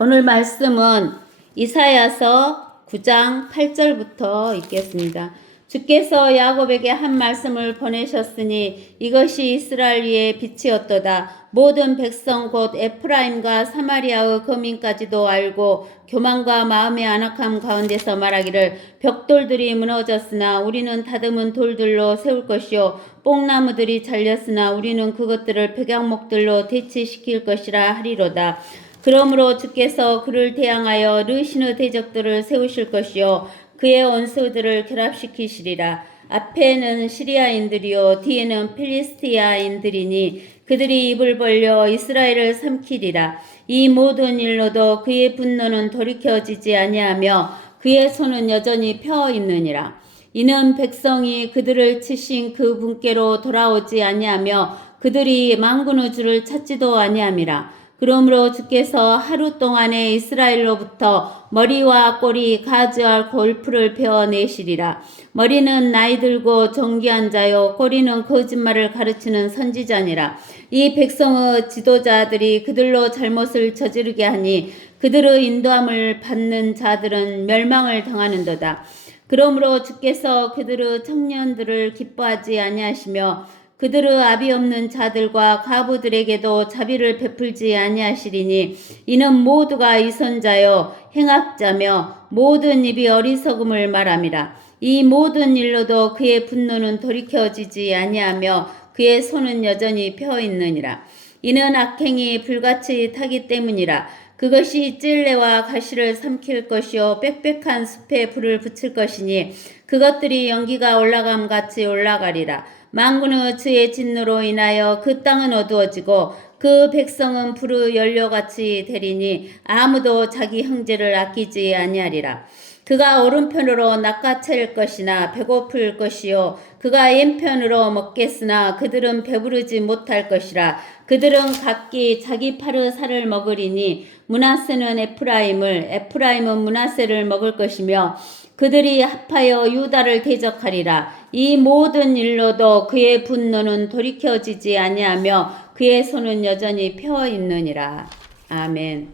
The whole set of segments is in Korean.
오늘 말씀은 이사야서 9장 8절부터 읽겠습니다. 주께서 야곱에게 한 말씀을 보내셨으니 이것이 이스라엘 위의 빛이었도다. 모든 백성 곧 에프라임과 사마리아의 거민까지도 알고 교만과 마음의 안악함 가운데서 말하기를 벽돌들이 무너졌으나 우리는 다듬은 돌들로 세울 것이요 뽕나무들이 잘렸으나 우리는 그것들을 백양목들로 대치시킬 것이라 하리로다. 그러므로 주께서 그를 대항하여 르신의 대적들을 세우실 것이요 그의 원수들을 결합시키시리라. 앞에는 시리아인들이요 뒤에는 필리스티아인들이니 그들이 입을 벌려 이스라엘을 삼키리라. 이 모든 일로도 그의 분노는 돌이켜지지 아니하며 그의 손은 여전히 펴 있느니라. 이는 백성이 그들을 치신 그 분께로 돌아오지 아니하며 그들이 만군의 주를 찾지도 아니함이라. 그러므로 주께서 하루 동안에 이스라엘로부터 머리와 꼬리 가즈알 골프를 베어내시리라. 머리는 나이 들고 정기한 자요 꼬리는 거짓말을 가르치는 선지자니라. 이 백성의 지도자들이 그들로 잘못을 저지르게 하니 그들의 인도함을 받는 자들은 멸망을 당하는도다. 그러므로 주께서 그들의 청년들을 기뻐하지 아니하시며 그들의 아비 없는 자들과 과부들에게도 자비를 베풀지 아니하시리니 이는 모두가 이선자요 행악자며 모든 입이 어리석음을 말함이라. 이 모든 일로도 그의 분노는 돌이켜지지 아니하며 그의 손은 여전히 펴 있느니라. 이는 악행이 불같이 타기 때문이라. 그것이 찔레와 가시를 삼킬 것이요 빽빽한 숲에 불을 붙일 것이니 그것들이 연기가 올라감 같이 올라가리라. 만군의 주의 진노로 인하여 그 땅은 어두워지고 그 백성은 불의 연료같이 되리니 아무도 자기 형제를 아끼지 아니하리라. 그가 오른편으로 낚아챌 것이나 배고플 것이요 그가 왼편으로 먹겠으나 그들은 배부르지 못할 것이라. 그들은 각기 자기 팔의 살을 먹으리니 므낫세는 에프라임은 므낫세를 먹을 것이며 그들이 합하여 유다를 대적하리라. 이 모든 일로도 그의 분노는 돌이켜지지 아니하며 그의 손은 여전히 펴 있느니라. 아멘.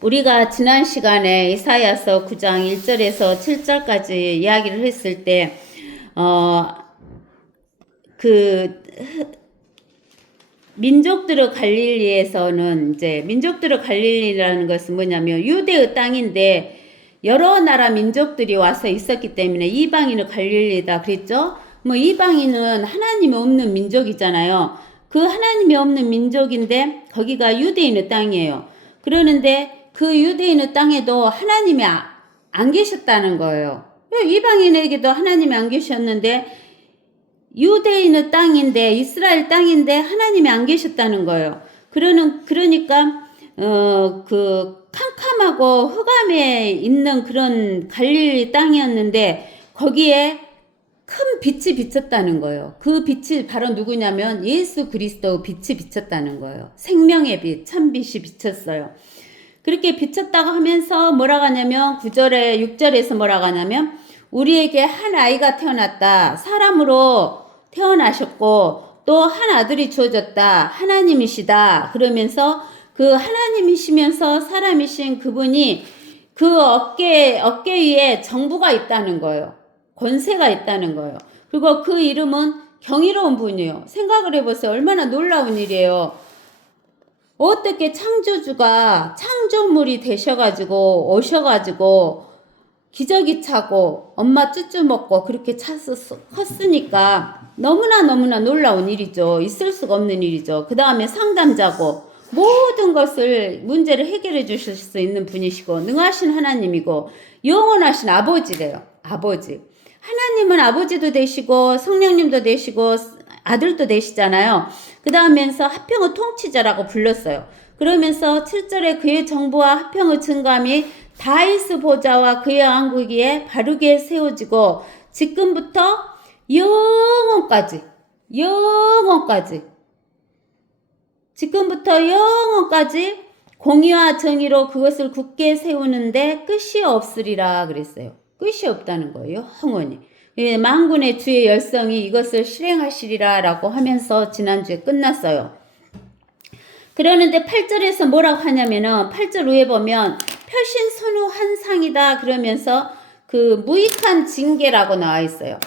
우리가 지난 시간에 이사야서 9장 1절에서 7절까지 이야기를 했을 때 민족들의 갈릴리에서는 이제 민족들의 갈릴리라는 것은 뭐냐면 유대의 땅인데 여러 나라 민족들이 와서 있었기 때문에 이방인의 갈릴리다 그랬죠. 뭐 이방인은 하나님이 없는 민족이잖아요. 그 하나님이 없는 민족인데 거기가 유대인의 땅이에요. 그러는데 그 유대인의 땅에도 하나님이 안 계셨다는 거예요. 이방인에게도 하나님이 안 계셨는데 유대인의 땅인데 이스라엘 땅인데 하나님이 안 계셨다는 거예요. 그러니까 캄캄하고 흑암에 있는 그런 갈릴리 땅이었는데 거기에 큰 빛이 비쳤다는 거예요. 그 빛이 바로 누구냐면 예수 그리스도의 빛이 비쳤다는 거예요. 생명의 빛, 참빛이 비쳤어요. 그렇게 비쳤다고 하면서 뭐라고 하냐면 6절에서 뭐라고 하냐면 우리에게 한 아이가 태어났다. 사람으로 태어나셨고 또 한 아들이 주어졌다. 하나님이시다. 그러면서 그 하나님이시면서 사람이신 그분이 그 어깨 위에 정부가 있다는 거예요. 권세가 있다는 거예요. 그리고 그 이름은 경이로운 분이에요. 생각을 해보세요. 얼마나 놀라운 일이에요. 어떻게 창조주가 창조물이 되셔가지고 오셔가지고 기저귀 차고 엄마 쭈쭈 먹고 그렇게 컸으니까 너무나 놀라운 일이죠. 있을 수가 없는 일이죠. 그 다음에 상담자고 모든 것을 문제를 해결해 주실 수 있는 분이시고 능하신 하나님이고 영원하신 아버지래요. 아버지. 하나님은 아버지도 되시고 성령님도 되시고 아들도 되시잖아요. 그 다음에서 화평의 통치자라고 불렀어요. 그러면서 7절에 그의 정부와 화평의 증감이 다윗의 보좌와 그의 왕국에 바르게 세워지고 지금부터 영원까지 공의와 정의로 그것을 굳게 세우는데 끝이 없으리라 그랬어요. 끝이 없다는 거예요. 영원히. 만군의 주의 열성이 이것을 실행하시리라 라고 하면서 지난주에 끝났어요. 그러는데 8절에서 뭐라고 하냐면은 8절 위에 보면 표신 선후 한상이다 그러면서 그 무익한 징계라고 나와 있어요.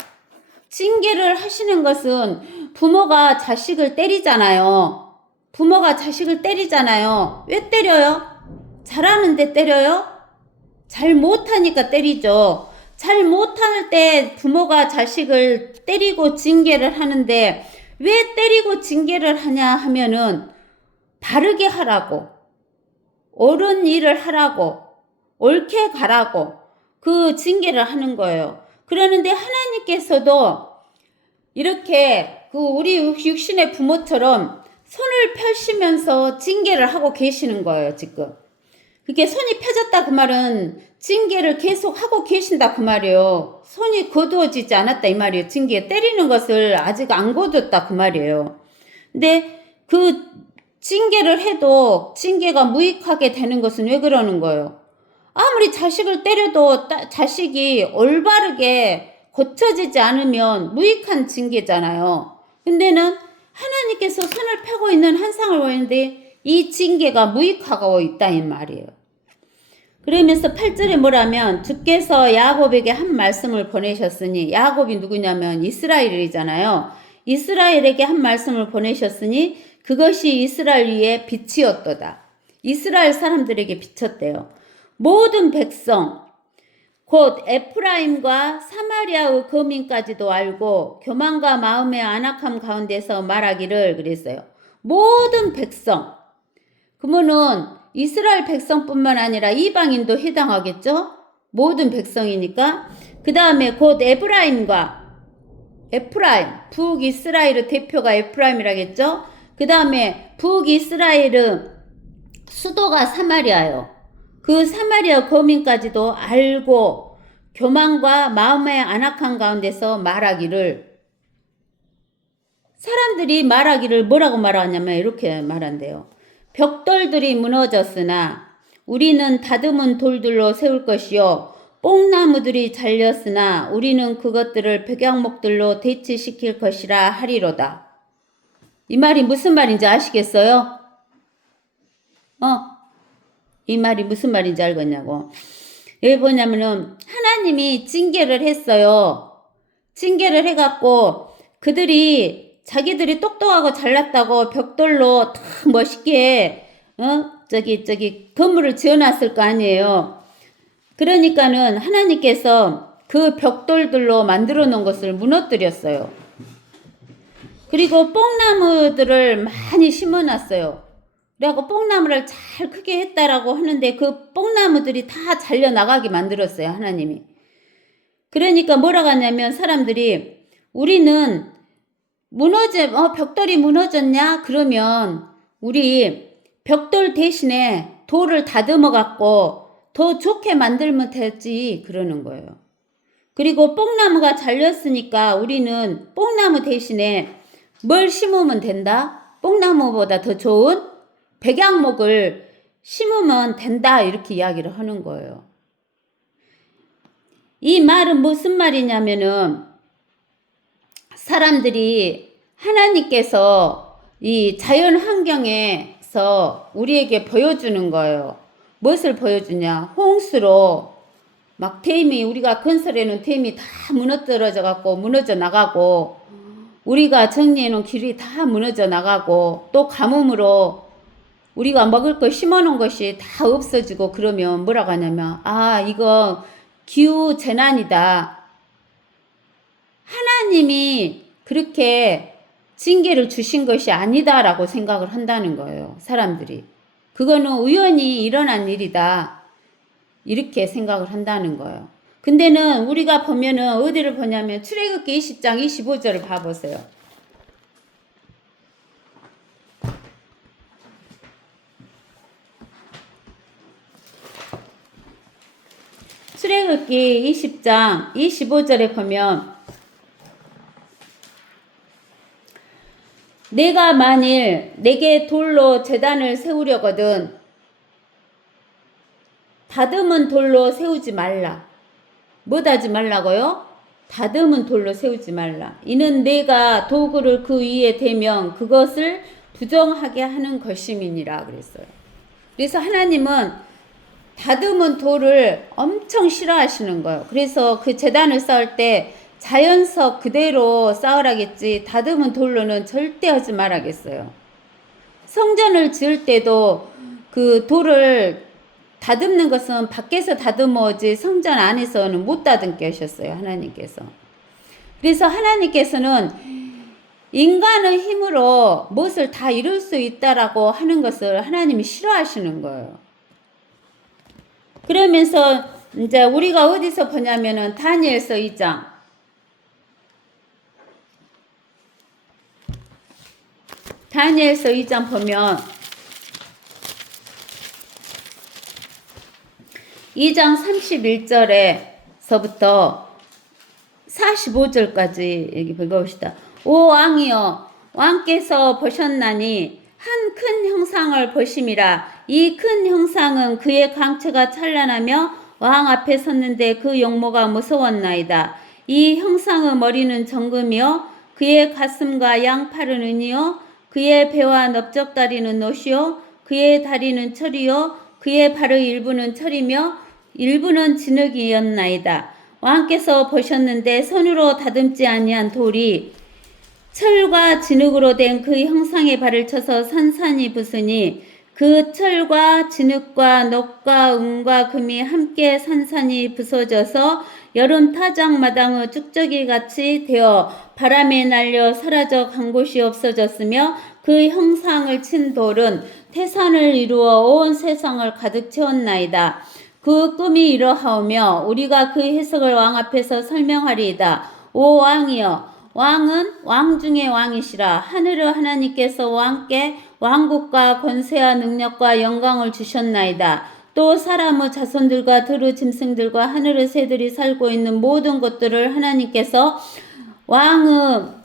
징계를 하시는 것은 부모가 자식을 때리잖아요. 부모가 자식을 때리잖아요. 왜 때려요? 잘하는데 때려요? 잘 못하니까 때리죠. 잘 못할 때 부모가 자식을 때리고 징계를 하는데 왜 때리고 징계를 하냐 하면은 바르게 하라고, 옳은 일을 하라고, 옳게 가라고 그 징계를 하는 거예요. 그러는데 하나님께서도 이렇게 그 우리 육신의 부모처럼 손을 펴시면서 징계를 하고 계시는 거예요, 지금. 그게 손이 펴졌다 그 말은 징계를 계속 하고 계신다 그 말이에요. 손이 거두어지지 않았다 이 말이에요. 징계 때리는 것을 아직 안 거뒀다 그 말이에요. 근데 그 징계를 해도 징계가 무익하게 되는 것은 왜 그러는 거예요? 아무리 자식을 때려도 자식이 올바르게 고쳐지지 않으면 무익한 징계잖아요. 근데는 하나님께서 손을 펴고 있는 한상을 보이는데 이 징계가 무익하고 있다 이 말이에요. 그러면서 8절에 뭐라면 주께서 야곱에게 한 말씀을 보내셨으니, 야곱이 누구냐면 이스라엘이잖아요. 이스라엘에게 한 말씀을 보내셨으니 그것이 이스라엘 위에 빛이었도다. 이스라엘 사람들에게 비쳤대요. 모든 백성 곧 에프라임과 사마리아의 거민까지도 알고 교만과 마음의 안악함 가운데서 말하기를 그랬어요. 모든 백성. 그러면은 이스라엘 백성뿐만 아니라 이방인도 해당하겠죠? 모든 백성이니까. 그 다음에 곧 에프라임, 북이스라엘의 대표가 에프라임이라겠죠? 그 다음에 북이스라엘의 수도가 사마리아요. 그 사마리아 거민까지도 알고 교만과 마음의 안악한 가운데서 말하기를, 사람들이 말하기를 뭐라고 말하냐면 이렇게 말한대요. 벽돌들이 무너졌으나 우리는 다듬은 돌들로 세울 것이요 뽕나무들이 잘렸으나 우리는 그것들을 백양목들로 대치시킬 것이라 하리로다. 이 말이 무슨 말인지 아시겠어요? 이 말이 무슨 말인지 알겠냐고. 여기 뭐냐면은 하나님이 징계를 했어요. 징계를 해갖고 그들이 자기들이 똑똑하고 잘났다고 벽돌로 탁 멋있게 건물을 지어놨을 거 아니에요. 그러니까는 하나님께서 그 벽돌들로 만들어 놓은 것을 무너뜨렸어요. 그리고 뽕나무들을 많이 심어놨어요. 그래갖고 뽕나무를 잘 크게 했다라고 하는데 그 뽕나무들이 다 잘려나가게 만들었어요, 하나님이. 그러니까 뭐라고 하냐면 사람들이 우리는 벽돌이 무너졌냐? 그러면 우리 벽돌 대신에 돌을 다듬어 갖고 더 좋게 만들면 되지 그러는 거예요. 그리고 뽕나무가 잘렸으니까 우리는 뽕나무 대신에 뭘 심으면 된다? 뽕나무보다 더 좋은 백양목을 심으면 된다 이렇게 이야기를 하는 거예요. 이 말은 무슨 말이냐면은 사람들이 하나님께서 이 자연 환경에서 우리에게 보여주는 거예요. 무엇을 보여주냐? 홍수로 막 댐이, 우리가 건설해놓은 댐이 다 무너져 갖고 무너져 나가고 우리가 정리해놓은 길이 다 무너져 나가고 또 가뭄으로 우리가 먹을 거 심어놓은 것이 다 없어지고 그러면 뭐라고 하냐면 이거 기후 재난이다. 하나님이 그렇게 징계를 주신 것이 아니다라고 생각을 한다는 거예요. 사람들이. 그거는 우연히 일어난 일이다. 이렇게 생각을 한다는 거예요. 근데는 우리가 보면은 어디를 보냐면 출애굽기 20장 25절을 봐보세요. 출애굽기 20장 25절에 보면 내가 만일 내게 돌로 제단을 세우려거든 다듬은 돌로 세우지 말라. 뭐하지 말라고요? 다듬은 돌로 세우지 말라. 이는 내가 도구를 그 위에 대면 그것을 부정하게 하는 것임이니라 그랬어요. 그래서 하나님은 다듬은 돌을 엄청 싫어하시는 거예요. 그래서 그 제단을 쌓을 때 자연석 그대로 쌓으라겠지 다듬은 돌로는 절대 하지 말아겠어요. 성전을 지을 때도 그 돌을 다듬는 것은 밖에서 다듬어지 성전 안에서는 못 다듬게 하셨어요. 하나님께서. 그래서 하나님께서는 인간의 힘으로 무엇을 다 이룰 수 있다라고 하는 것을 하나님이 싫어하시는 거예요. 그러면서 이제 우리가 어디서 보냐면은 다니엘서 2장. 다니엘서 2장 보면 2장 31절에서부터 45절까지 여기 읽어봅시다. 오 왕이여 왕께서 보셨나니 한 큰 형상을 보심이라. 이 큰 형상은 그의 강체가 찬란하며 왕 앞에 섰는데 그 용모가 무서웠나이다. 이 형상의 머리는 정금이요 그의 가슴과 양팔은 은이요 그의 배와 넓적다리는 노시요 그의 다리는 철이요 그의 발의 일부는 철이며 일부는 진흙이었나이다. 왕께서 보셨는데 손으로 다듬지 아니한 돌이 철과 진흙으로 된 그 형상의 발을 쳐서 산산이 부수니 그 철과 진흙과 녹과 은과 금이 함께 산산이 부서져서 여름 타작 마당의 쭉저기 같이 되어 바람에 날려 사라져 간 곳이 없어졌으며 그 형상을 친 돌은 태산을 이루어 온 세상을 가득 채웠나이다. 그 꿈이 이러하오며 우리가 그 해석을 왕 앞에서 설명하리이다. 오 왕이여 왕은 왕 중의 왕이시라. 하늘의 하나님께서 왕께 왕국과 권세와 능력과 영광을 주셨나이다. 또 사람의 자손들과 들의 짐승들과 하늘의 새들이 살고 있는 모든 것들을 하나님께서 왕의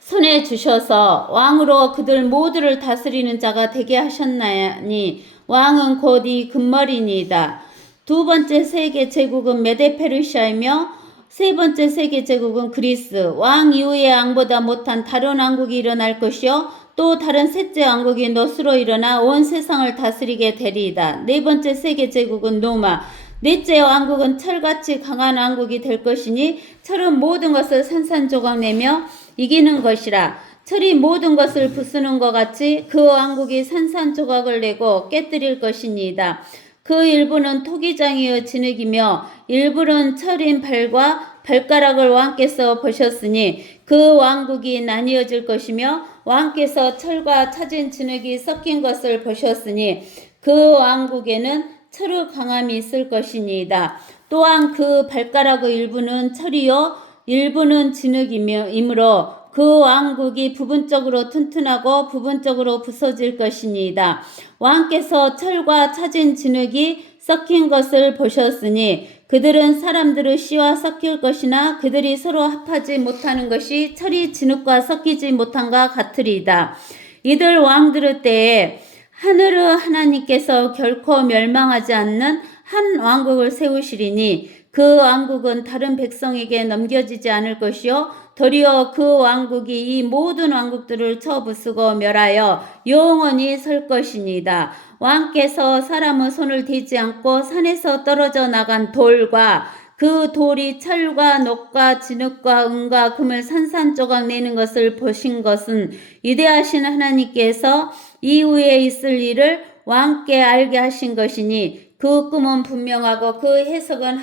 손에 주셔서 왕으로 그들 모두를 다스리는 자가 되게 하셨나니 왕은 곧 이 금머리니이다. 두 번째 세계 제국은 메데페르시아이며 세 번째 세계 제국은 그리스. 왕 이후의 왕보다 못한 다른 왕국이 일어날 것이요 또 다른 셋째 왕국이 넛으로 일어나 온 세상을 다스리게 되리이다. 네 번째 세계 제국은 로마. 넷째 왕국은 철같이 강한 왕국이 될 것이니 철은 모든 것을 산산조각내며 이기는 것이라. 철이 모든 것을 부수는 것 같이 그 왕국이 산산조각을 내고 깨뜨릴 것이니이다. 그 일부는 토기장이여 진흙이며 일부는 철인 발과 발가락을 왕께서 보셨으니 그 왕국이 나뉘어질 것이며 왕께서 철과 차진 진흙이 섞인 것을 보셨으니 그 왕국에는 철의 강함이 있을 것이니이다. 또한 그 발가락의 일부는 철이요 일부는 진흙이므로 그 왕국이 부분적으로 튼튼하고 부분적으로 부서질 것이니이다. 왕께서 철과 차진 진흙이 섞인 것을 보셨으니 그들은 사람들의 씨와 섞일 것이나 그들이 서로 합하지 못하는 것이 철이 진흙과 섞이지 못한과 같으리이다. 이들 왕들의 때에 하늘의 하나님께서 결코 멸망하지 않는 한 왕국을 세우시리니 그 왕국은 다른 백성에게 넘겨지지 않을 것이요 도리어 그 왕국이 이 모든 왕국들을 쳐부수고 멸하여 영원히 설 것이니이다. 왕께서 사람의 손을 대지 않고 산에서 떨어져 나간 돌과 그 돌이 철과 녹과 진흙과 은과 금을 산산조각 내는 것을 보신 것은 위대하신 하나님께서 이후에 있을 일을 왕께 알게 하신 것이니 그 꿈은 분명하고 그 해석은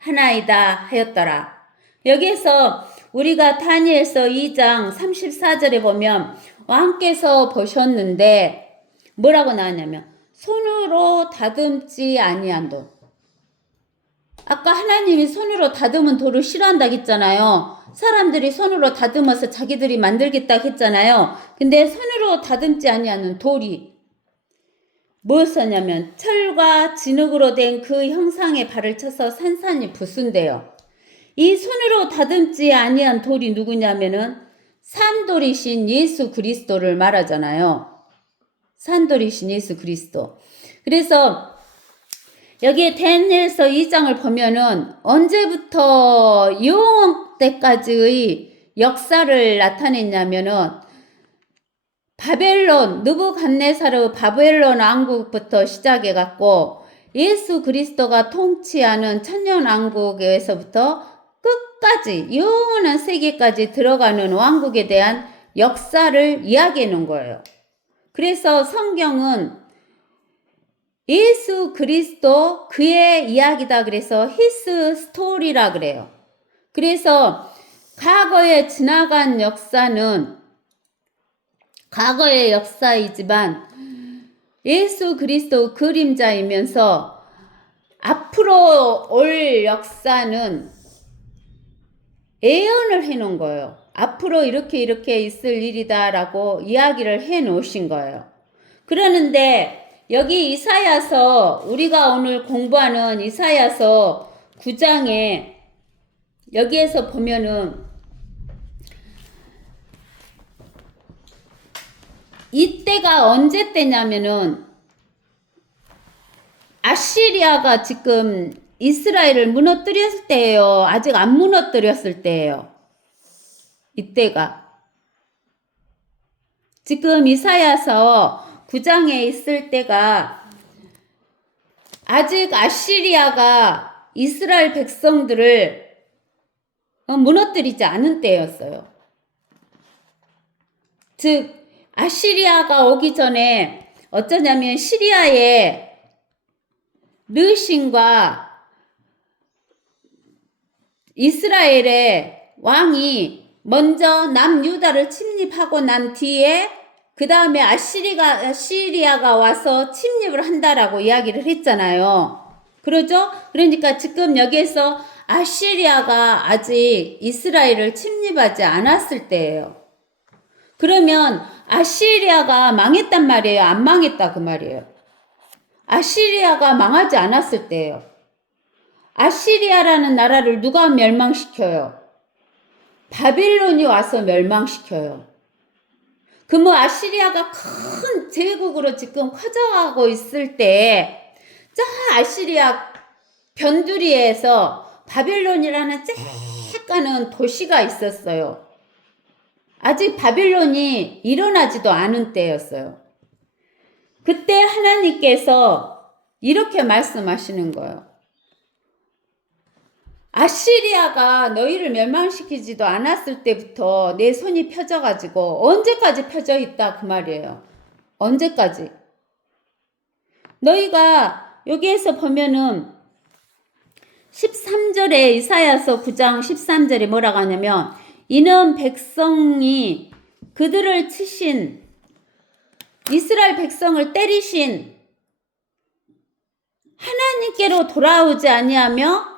확실하나이다 하였더라. 여기에서 우리가 다니엘서 2장 34절에 보면 왕께서 보셨는데 뭐라고 나왔냐면 손으로 다듬지 아니한 돌. 아까 하나님이 손으로 다듬은 돌을 싫어한다 했잖아요. 사람들이 손으로 다듬어서 자기들이 만들겠다 했잖아요. 근데 손으로 다듬지 아니하는 돌이 무엇이냐면 철과 진흙으로 된 그 형상의 발을 쳐서 산산이 부순대요. 이 손으로 다듬지 아니한 돌이 누구냐면은 산돌이신 예수 그리스도를 말하잖아요. 산돌이신 예수 그리스도. 그래서 여기에 다니엘서 2장을 보면은 언제부터 영원 때까지의 역사를 나타냈냐면은 바벨론, 느부갓네사르 바벨론 왕국부터 시작해 갖고 예수 그리스도가 통치하는 천년왕국에서부터 끝까지 영원한 세계까지 들어가는 왕국에 대한 역사를 이야기해 놓은 거예요. 그래서 성경은 예수 그리스도 그의 이야기다 그래서 히스 스토리라 그래요. 그래서 과거에 지나간 역사는 과거의 역사이지만 예수 그리스도 그림자이면서 앞으로 올 역사는 예언을 해 놓은 거예요. 앞으로 이렇게 있을 일이다 라고 이야기를 해 놓으신 거예요. 그러는데 여기 이사야서, 우리가 오늘 공부하는 이사야서 9장에 여기에서 보면은 이때가 언제 때냐면은 아시리아가 지금 이스라엘을 무너뜨렸을 때예요. 아직 안 무너뜨렸을 때예요. 이때가. 지금 이사야서 9장에 있을 때가 아직 아시리아가 이스라엘 백성들을 무너뜨리지 않은 때였어요. 즉 아시리아가 오기 전에 어쩌냐면 시리아의 르신과 이스라엘의 왕이 먼저 남유다를 침입하고 난 뒤에 그 다음에 아시리아가 와서 침입을 한다라고 이야기를 했잖아요. 그러죠? 그러니까 지금 여기에서 아시리아가 아직 이스라엘을 침입하지 않았을 때예요. 그러면 아시리아가 망했단 말이에요? 안 망했다 그 말이에요? 아시리아가 망하지 않았을 때예요. 아시리아라는 나라를 누가 멸망시켜요? 바빌론이 와서 멸망시켜요. 그러면 아시리아가 큰 제국으로 지금 커져가고 있을 때, 저 아시리아 변두리에서 바빌론이라는 쬐까는 도시가 있었어요. 아직 바빌론이 일어나지도 않은 때였어요. 그때 하나님께서 이렇게 말씀하시는 거예요. 아시리아가 너희를 멸망시키지도 않았을 때부터 내 손이 펴져가지고 언제까지 펴져 있다 그 말이에요. 언제까지? 너희가 여기에서 보면은 13절에 이사야서 9장 13절에 뭐라고 하냐면 이는 백성이 그들을 치신 이스라엘 백성을 때리신 하나님께로 돌아오지 아니하며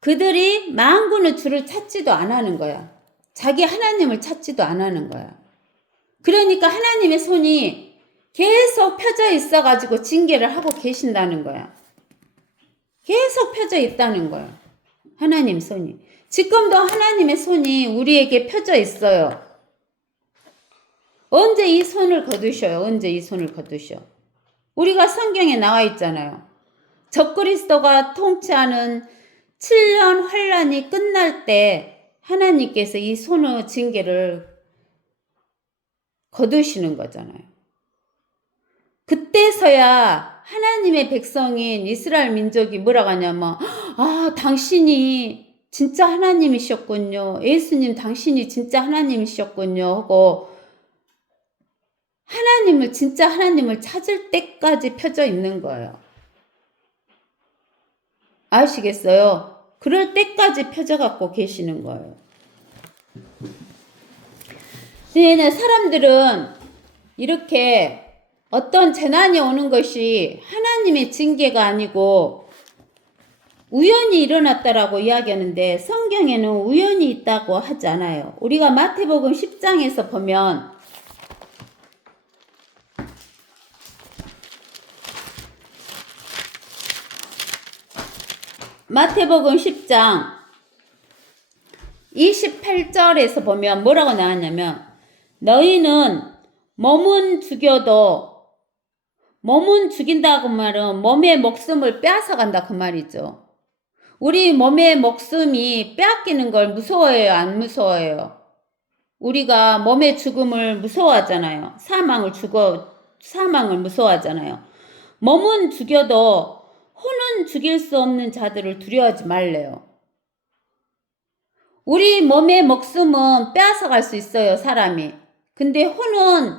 그들이 만군의 주를 찾지도 안 하는 거야. 자기 하나님을 찾지도 안 하는 거야. 그러니까 하나님의 손이 계속 펴져 있어가지고 징계를 하고 계신다는 거야. 계속 펴져 있다는 거야. 하나님 손이. 지금도 하나님의 손이 우리에게 펴져 있어요. 언제 이 손을 거두셔요? 언제 이 손을 거두셔? 우리가 성경에 나와 있잖아요. 적그리스도가 통치하는 7년 환란이 끝날 때 하나님께서 이 손의 징계를 거두시는 거잖아요. 그때서야 하나님의 백성인 이스라엘 민족이 뭐라고 하냐면 당신이 진짜 하나님이셨군요. 예수님 당신이 진짜 하나님이셨군요 하고 하나님을 진짜 하나님을 찾을 때까지 펴져 있는 거예요. 아시겠어요? 그럴 때까지 펴져 갖고 계시는 거예요. 근데 사람들은 이렇게 어떤 재난이 오는 것이 하나님의 징계가 아니고 우연히 일어났다라고 이야기하는데 성경에는 우연이 있다고 하지 않아요. 우리가 마태복음 10장에서 보면 마태복음 10장 28절에서 보면 뭐라고 나왔냐면 너희는 몸은 죽인다고 말은 몸의 목숨을 빼앗아간다 그 말이죠. 우리 몸의 목숨이 빼앗기는 걸 무서워해요? 안 무서워해요? 우리가 몸의 죽음을 무서워하잖아요. 사망을 무서워하잖아요. 몸은 죽여도 혼은 죽일 수 없는 자들을 두려워하지 말래요. 우리 몸의 목숨은 빼앗아갈 수 있어요, 사람이. 근데 혼은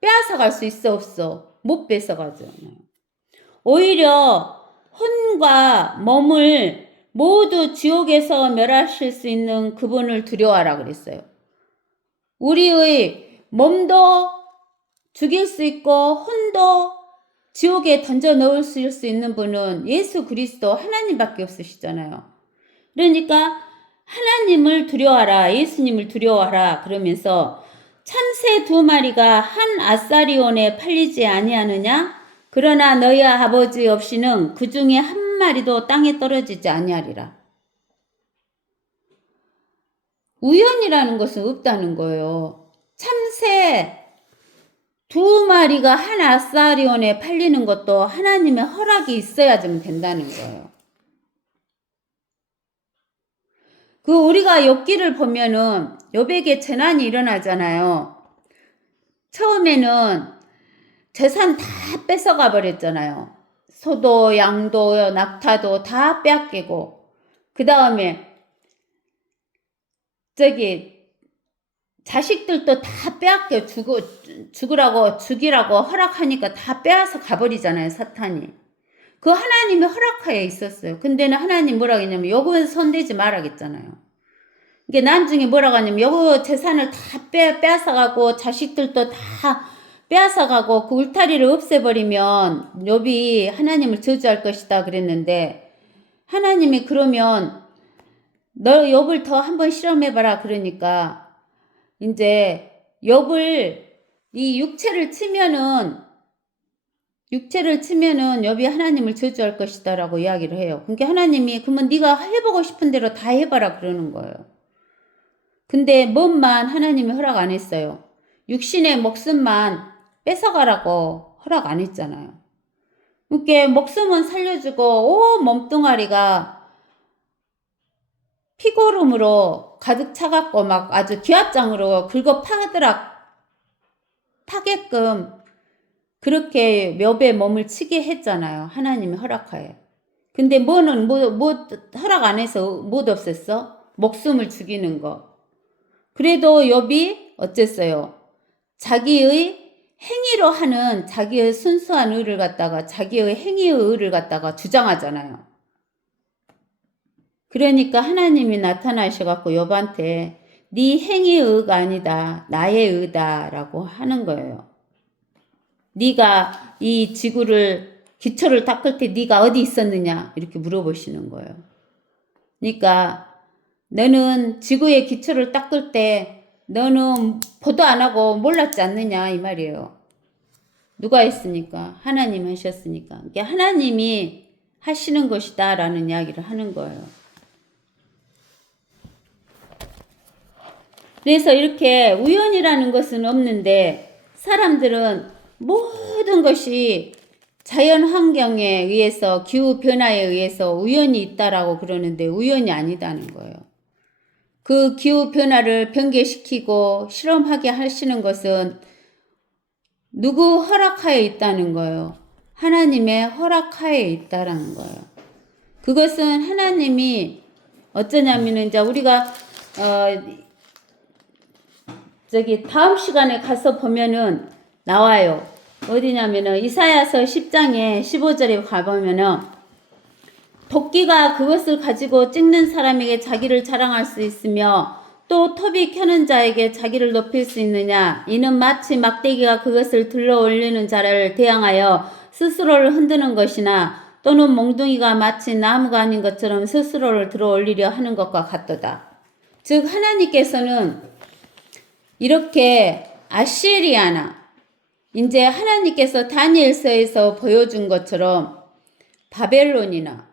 빼앗아갈 수 있어, 없어? 못 뺏어가잖아요. 오히려 혼과 몸을 모두 지옥에서 멸하실 수 있는 그분을 두려워하라 그랬어요. 우리의 몸도 죽일 수 있고 혼도 지옥에 던져 넣을 수 있는 분은 예수 그리스도 하나님밖에 없으시잖아요. 그러니까 하나님을 두려워하라, 예수님을 두려워하라 그러면서 참새 2마리가 한 아사리온에 팔리지 아니하느냐? 그러나 너희 아버지 없이는 그 중에 한 마리도 땅에 떨어지지 아니하리라. 우연이라는 것은 없다는 거예요. 참새 2마리가 한 아사리온에 팔리는 것도 하나님의 허락이 있어야 좀 된다는 거예요. 우리가 욥기를 보면은 욥에게 재난이 일어나잖아요. 처음에는 재산 다 뺏어가 버렸잖아요. 소도 양도 낙타도 다 빼앗기고, 그 다음에 자식들도 다 빼앗겨 죽이라고 허락하니까 다 빼앗아 가버리잖아요, 사탄이. 그 하나님의 허락하에 있었어요. 근데는 하나님 뭐라고 했냐면 욥은 손대지 말라겠잖아요. 이게 나중에 뭐라고 하냐면 욥 재산을 다 빼앗아가고 자식들도 다 빼앗아가고 그 울타리를 없애버리면 욥이 하나님을 저주할 것이다 그랬는데, 하나님이 그러면 너 욥을 더 한번 실험해봐라 그러니까 이제 욥을 이 육체를 치면은 욥이 하나님을 저주할 것이다 라고 이야기를 해요. 그러니까 하나님이 그러면 네가 해보고 싶은 대로 다 해봐라 그러는 거예요. 근데 몸만 하나님이 허락 안 했어요. 육신의 목숨만 뺏어가라고 허락 안 했잖아요. 그러니까 목숨은 살려주고 온 몸뚱아리가 피고름으로 가득 차갖고 막 아주 기압장으로 긁어 파게끔 그렇게 욥의 몸을 치게 했잖아요. 하나님의 허락하에. 근데 뭐는 허락 안 해서 못 없앴어? 목숨을 죽이는 거. 그래도 욥이 어쨌어요? 자기의 행위로 하는 자기의 순수한 의를 갖다가 자기의 행위의 의를 갖다가 주장하잖아요. 그러니까 하나님이 나타나셔갖고 욥한테 네 행위의 의가 아니다, 나의 의다라고 하는 거예요. 네가 이 지구를 기초를 닦을 때 네가 어디 있었느냐 이렇게 물어보시는 거예요. 그러니까 너는 지구의 기초를 닦을 때 너는 보도 안 하고 몰랐지 않느냐 이 말이에요. 누가 했으니까? 하나님 하셨으니까. 그러니까 하나님이 하시는 것이다 라는 이야기를 하는 거예요. 그래서 이렇게 우연이라는 것은 없는데 사람들은 모든 것이 자연 환경에 의해서 기후 변화에 의해서 우연이 있다라고 그러는데 우연이 아니다는 거예요. 그 기후 변화를 변개시키고 실험하게 하시는 것은 누구 허락하에 있다는 거예요. 하나님의 허락하에 있다라는 거예요. 그것은 하나님이 어쩌냐면은 이제 우리가 다음 시간에 가서 보면은 나와요. 어디냐면은 이사야서 10장에 15절에 가보면은 도끼가 그것을 가지고 찍는 사람에게 자기를 자랑할 수 있으며 또 톱이 켜는 자에게 자기를 높일 수 있느냐? 이는 마치 막대기가 그것을 들러 올리는 자를 대항하여 스스로를 흔드는 것이나 또는 몽둥이가 마치 나무가 아닌 것처럼 스스로를 들어 올리려 하는 것과 같도다. 즉 하나님께서는 이렇게 아시리아나 이제 하나님께서 다니엘서에서 보여준 것처럼 바벨론이나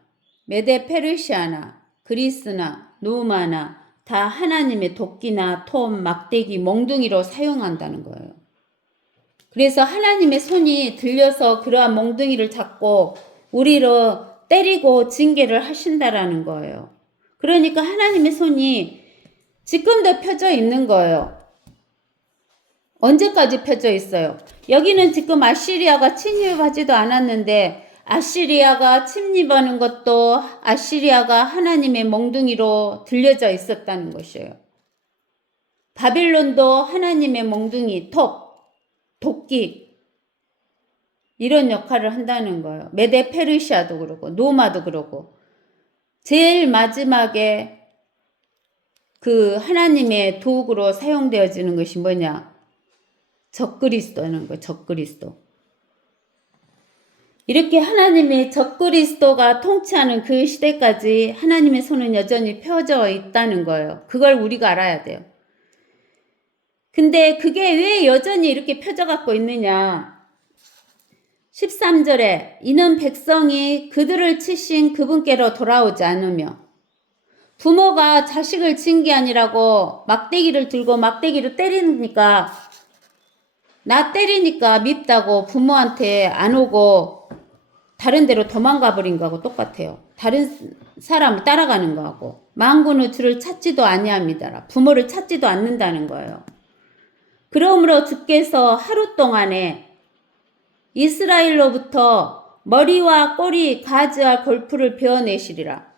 메데 페르시아나 그리스나 로마나 다 하나님의 도끼나 톱, 막대기, 몽둥이로 사용한다는 거예요. 그래서 하나님의 손이 들려서 그러한 몽둥이를 잡고 우리로 때리고 징계를 하신다라는 거예요. 그러니까 하나님의 손이 지금도 펴져 있는 거예요. 언제까지 펴져 있어요? 여기는 지금 아시리아가 침입하지도 않았는데 아시리아가 침입하는 것도 아시리아가 하나님의 몽둥이로 들려져 있었다는 것이에요. 바빌론도 하나님의 몽둥이, 도끼 이런 역할을 한다는 거예요. 메데 페르시아도 그러고 노마도 그러고 제일 마지막에 그 하나님의 도구로 사용되어지는 것이 뭐냐? 적그리스도는 거예요. 적그리스도. 이렇게 하나님의 적그리스도가 통치하는 그 시대까지 하나님의 손은 여전히 펴져 있다는 거예요. 그걸 우리가 알아야 돼요. 근데 그게 왜 여전히 이렇게 펴져 갖고 있느냐? 13절에 이는 백성이 그들을 치신 그분께로 돌아오지 않으며 부모가 자식을 징계하니라고 막대기를 들고 막대기로 때리니까 나 때리니까 밉다고 부모한테 안 오고 다른 데로 도망가 버린 거하고 똑같아요. 다른 사람을 따라가는 거하고 만군의 주를 찾지도 아니합니다. 부모를 찾지도 않는다는 거예요. 그러므로 주께서 하루 동안에 이스라엘로부터 머리와 꼬리 가지와 골프를 베어내시리라.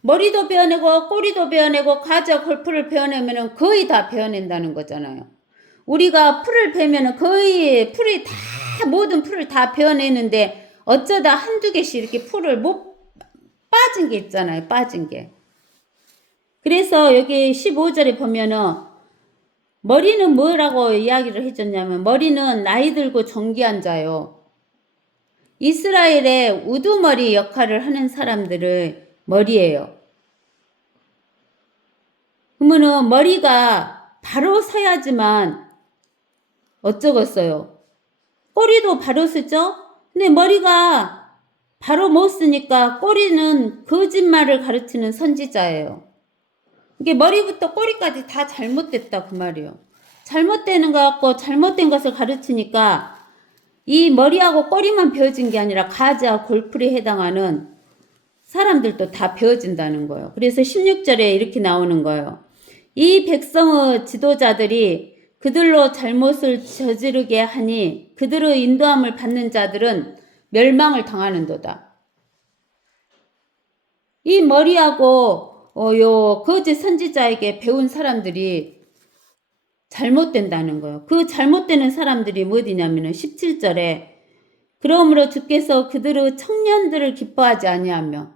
머리도 베어내고 꼬리도 베어내고 가지와 골프를 베어내면 거의 다 베어낸다는 거잖아요. 우리가 풀을 베면은 거의 풀이 다 모든 풀을 다 베어내는데 어쩌다 한두 개씩 이렇게 풀을 못 빠진 게 있잖아요. 빠진 게. 그래서 여기 15절에 보면은 머리는 뭐라고 이야기를 해줬냐면 머리는 나이 들고 정기한 자요. 이스라엘의 우두머리 역할을 하는 사람들의 머리예요. 그러면은 머리가 바로 서야지만 어쩌겠어요. 꼬리도 바로 쓰죠? 근데 머리가 바로 못 쓰니까 꼬리는 거짓말을 가르치는 선지자예요. 이게 머리부터 꼬리까지 다 잘못됐다 그 말이에요. 잘못되는 것 같고 잘못된 것을 가르치니까 이 머리하고 꼬리만 베어진 게 아니라 가지와 골풀에 해당하는 사람들도 다 베어진다는 거예요. 그래서 16절에 이렇게 나오는 거예요. 이 백성의 지도자들이 그들로 잘못을 저지르게 하니 그들의 인도함을 받는 자들은 멸망을 당하는도다. 이 머리하고 요 거짓 선지자에게 배운 사람들이 잘못된다는 거예요. 그 잘못되는 사람들이 어디냐면은 17절에 그러므로 주께서 그들의 청년들을 기뻐하지 아니하며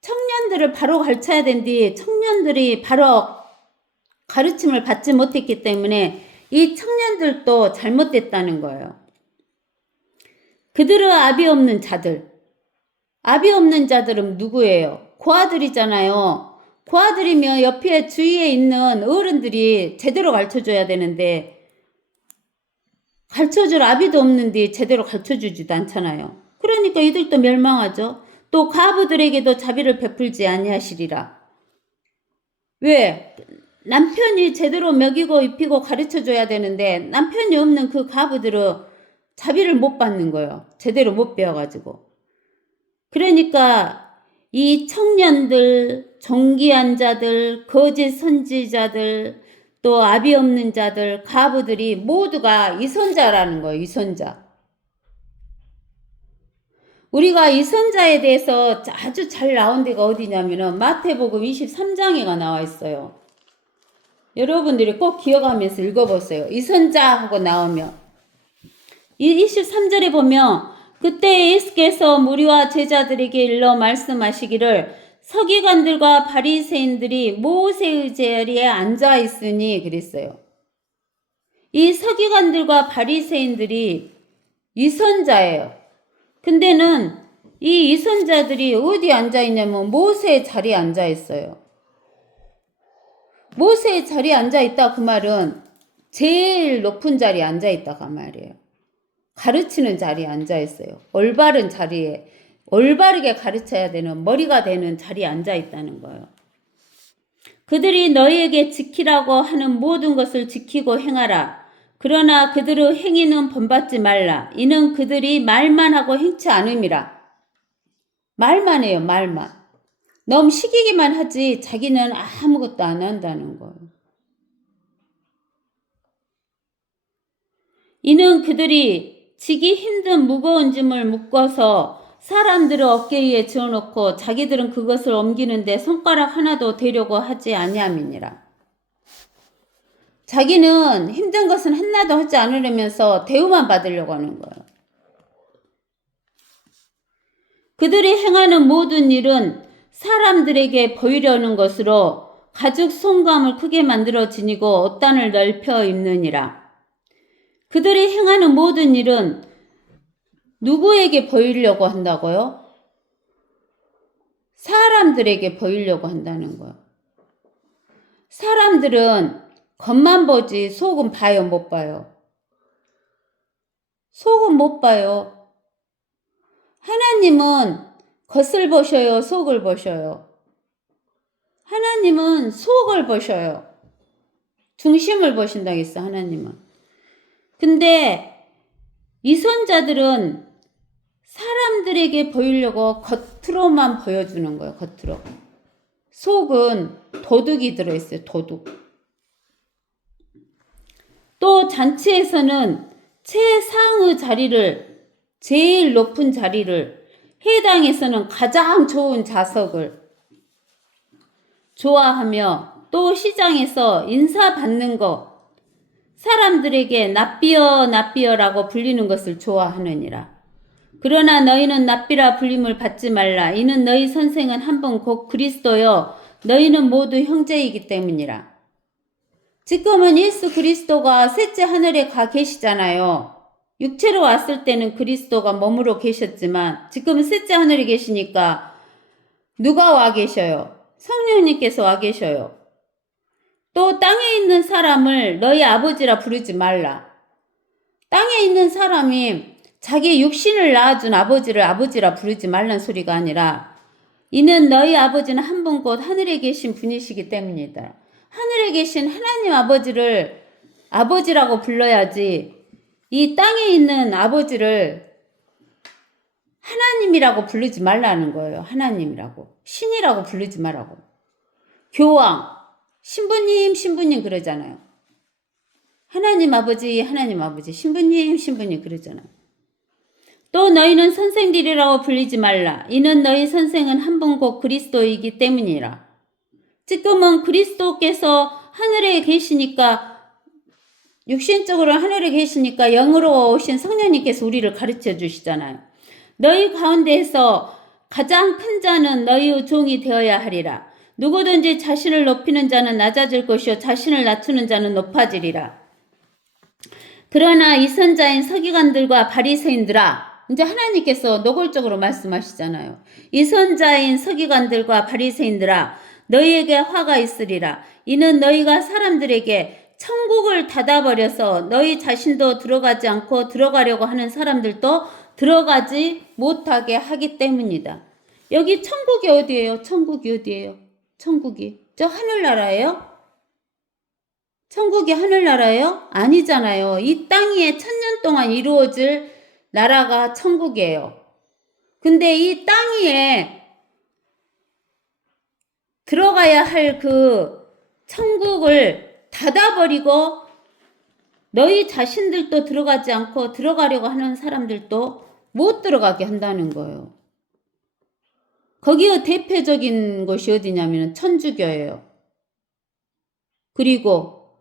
청년들을 바로 가르쳐야 된디 청년들이 바로 가르침을 받지 못했기 때문에 이 청년들도 잘못됐다는 거예요. 그들의 압이 없는 자들. 압이 없는 자들은 누구예요? 고아들이잖아요. 고아들이면 옆에 주위에 있는 어른들이 제대로 가르쳐줘야 되는데 가르쳐줄 압이도 없는데 제대로 가르쳐주지도 않잖아요. 그러니까 이들도 멸망하죠. 또 과부들에게도 자비를 베풀지 아니하시리라. 왜? 남편이 제대로 먹이고 입히고 가르쳐줘야 되는데 남편이 없는 그 과부들은 자비를 못 받는 거예요. 제대로 못 배워가지고. 그러니까 이 청년들, 종기한 자들, 거짓 선지자들, 또 압이 없는 자들, 과부들이 모두가 이선자라는 거예요. 이선자. 우리가 이선자에 대해서 아주 잘 나온 데가 어디냐면은 마태복음 23장에가 나와 있어요. 여러분들이 꼭 기억하면서 읽어보세요. 이선자 하고 나오면. 이 23절에 보면 그때 예수께서 무리와 제자들에게 일러 말씀하시기를 서기관들과 바리새인들이 모세의 자리에 앉아 있으니 그랬어요. 이 서기관들과 바리새인들이 이선자예요. 근데는 이 이선자들이 어디 앉아 있냐면 모세의 자리에 앉아 있어요. 모세의 자리에 앉아 있다 그 말은 제일 높은 자리에 앉아 있다 그 말이에요. 가르치는 자리에 앉아 있어요. 올바른 자리에 올바르게 가르쳐야 되는 머리가 되는 자리에 앉아 있다는 거예요. 그들이 너희에게 지키라고 하는 모든 것을 지키고 행하라. 그러나 그들의 행위는 본받지 말라. 이는 그들이 말만 하고 행치 않음이라. 말만 해요. 말만. 너무 시키기만 하지 자기는 아무것도 안 한다는 거예요. 이는 그들이 지기 힘든 무거운 짐을 묶어서 사람들의 어깨 위에 지어놓고 자기들은 그것을 옮기는데 손가락 하나도 대려고 하지 아니함이니라. 자기는 힘든 것은 하나도 하지 않으려면서 대우만 받으려고 하는 거예요. 그들이 행하는 모든 일은 사람들에게 보이려는 것으로 가죽 손감을 크게 만들어 지니고 옷단을 넓혀 입느니라. 그들이 행하는 모든 일은 누구에게 보이려고 한다고요? 사람들에게 보이려고 한다는 거예요. 사람들은 겉만 보지 속은 봐요, 못 봐요? 속은 못 봐요. 하나님은 겉을 보셔요, 속을 보셔요? 하나님은 속을 보셔요. 중심을 보신다고 했어, 하나님은. 근데 이 선자들은 사람들에게 보이려고 겉으로만 보여주는 거예요, 겉으로. 속은 도둑이 들어있어요, 도둑. 또 잔치에서는 최상의 자리를, 제일 높은 자리를, 해당에서는 가장 좋은 좌석을 좋아하며 또 시장에서 인사받는 것, 사람들에게 납비어라고 불리는 것을 좋아하느니라. 그러나 너희는 납비라 불림을 받지 말라. 이는 너희 선생은 한 분 곧 그리스도여 너희는 모두 형제이기 때문이라. 지금은 예수 그리스도가 셋째 하늘에 가 계시잖아요. 육체로 왔을 때는 그리스도가 머무러 계셨지만 지금은 셋째 하늘에 계시니까 누가 와 계셔요? 성령님께서 와 계셔요. 또 땅에 있는 사람을 너희 아버지라 부르지 말라. 땅에 있는 사람이 자기 육신을 낳아준 아버지를 아버지라 부르지 말란 소리가 아니라 이는 너희 아버지는 한 분 곧 하늘에 계신 분이시기 때문이다. 하늘에 계신 하나님 아버지를 아버지라고 불러야지 이 땅에 있는 아버지를 하나님이라고 부르지 말라는 거예요. 하나님이라고. 신이라고 부르지 말라고. 교황, 신부님 그러잖아요. 하나님 아버지, 신부님 그러잖아요. 또 너희는 선생들이라고 불리지 말라. 이는 너희 선생은 한 분 곧 그리스도이기 때문이라. 지금은 그리스도께서 하늘에 계시니까 육신적으로 하늘에 계시니까 영으로 오신 성령님께서 우리를 가르쳐 주시잖아요. 너희 가운데에서 가장 큰 자는 너희의 종이 되어야 하리라. 누구든지 자신을 높이는 자는 낮아질 것이요 자신을 낮추는 자는 높아지리라. 그러나 이 선자인 서기관들과 바리새인들아, 이제 하나님께서 노골적으로 말씀하시잖아요. 이 선자인 서기관들과 바리새인들아, 너희에게 화가 있으리라. 이는 너희가 사람들에게 천국을 닫아버려서 너희 자신도 들어가지 않고 들어가려고 하는 사람들도 들어가지 못하게 하기 때문이다. 여기 천국이 어디예요? 천국이 어디예요? 천국이 저 하늘나라예요? 천국이 하늘나라예요? 아니잖아요. 이 땅 위에 1000년 동안 이루어질 나라가 천국이에요. 근데 이 땅 위에 들어가야 할 그 천국을 닫아버리고 너희 자신들도 들어가지 않고 들어가려고 하는 사람들도 못 들어가게 한다는 거예요. 거기에 대표적인 곳이 어디냐면 천주교예요. 그리고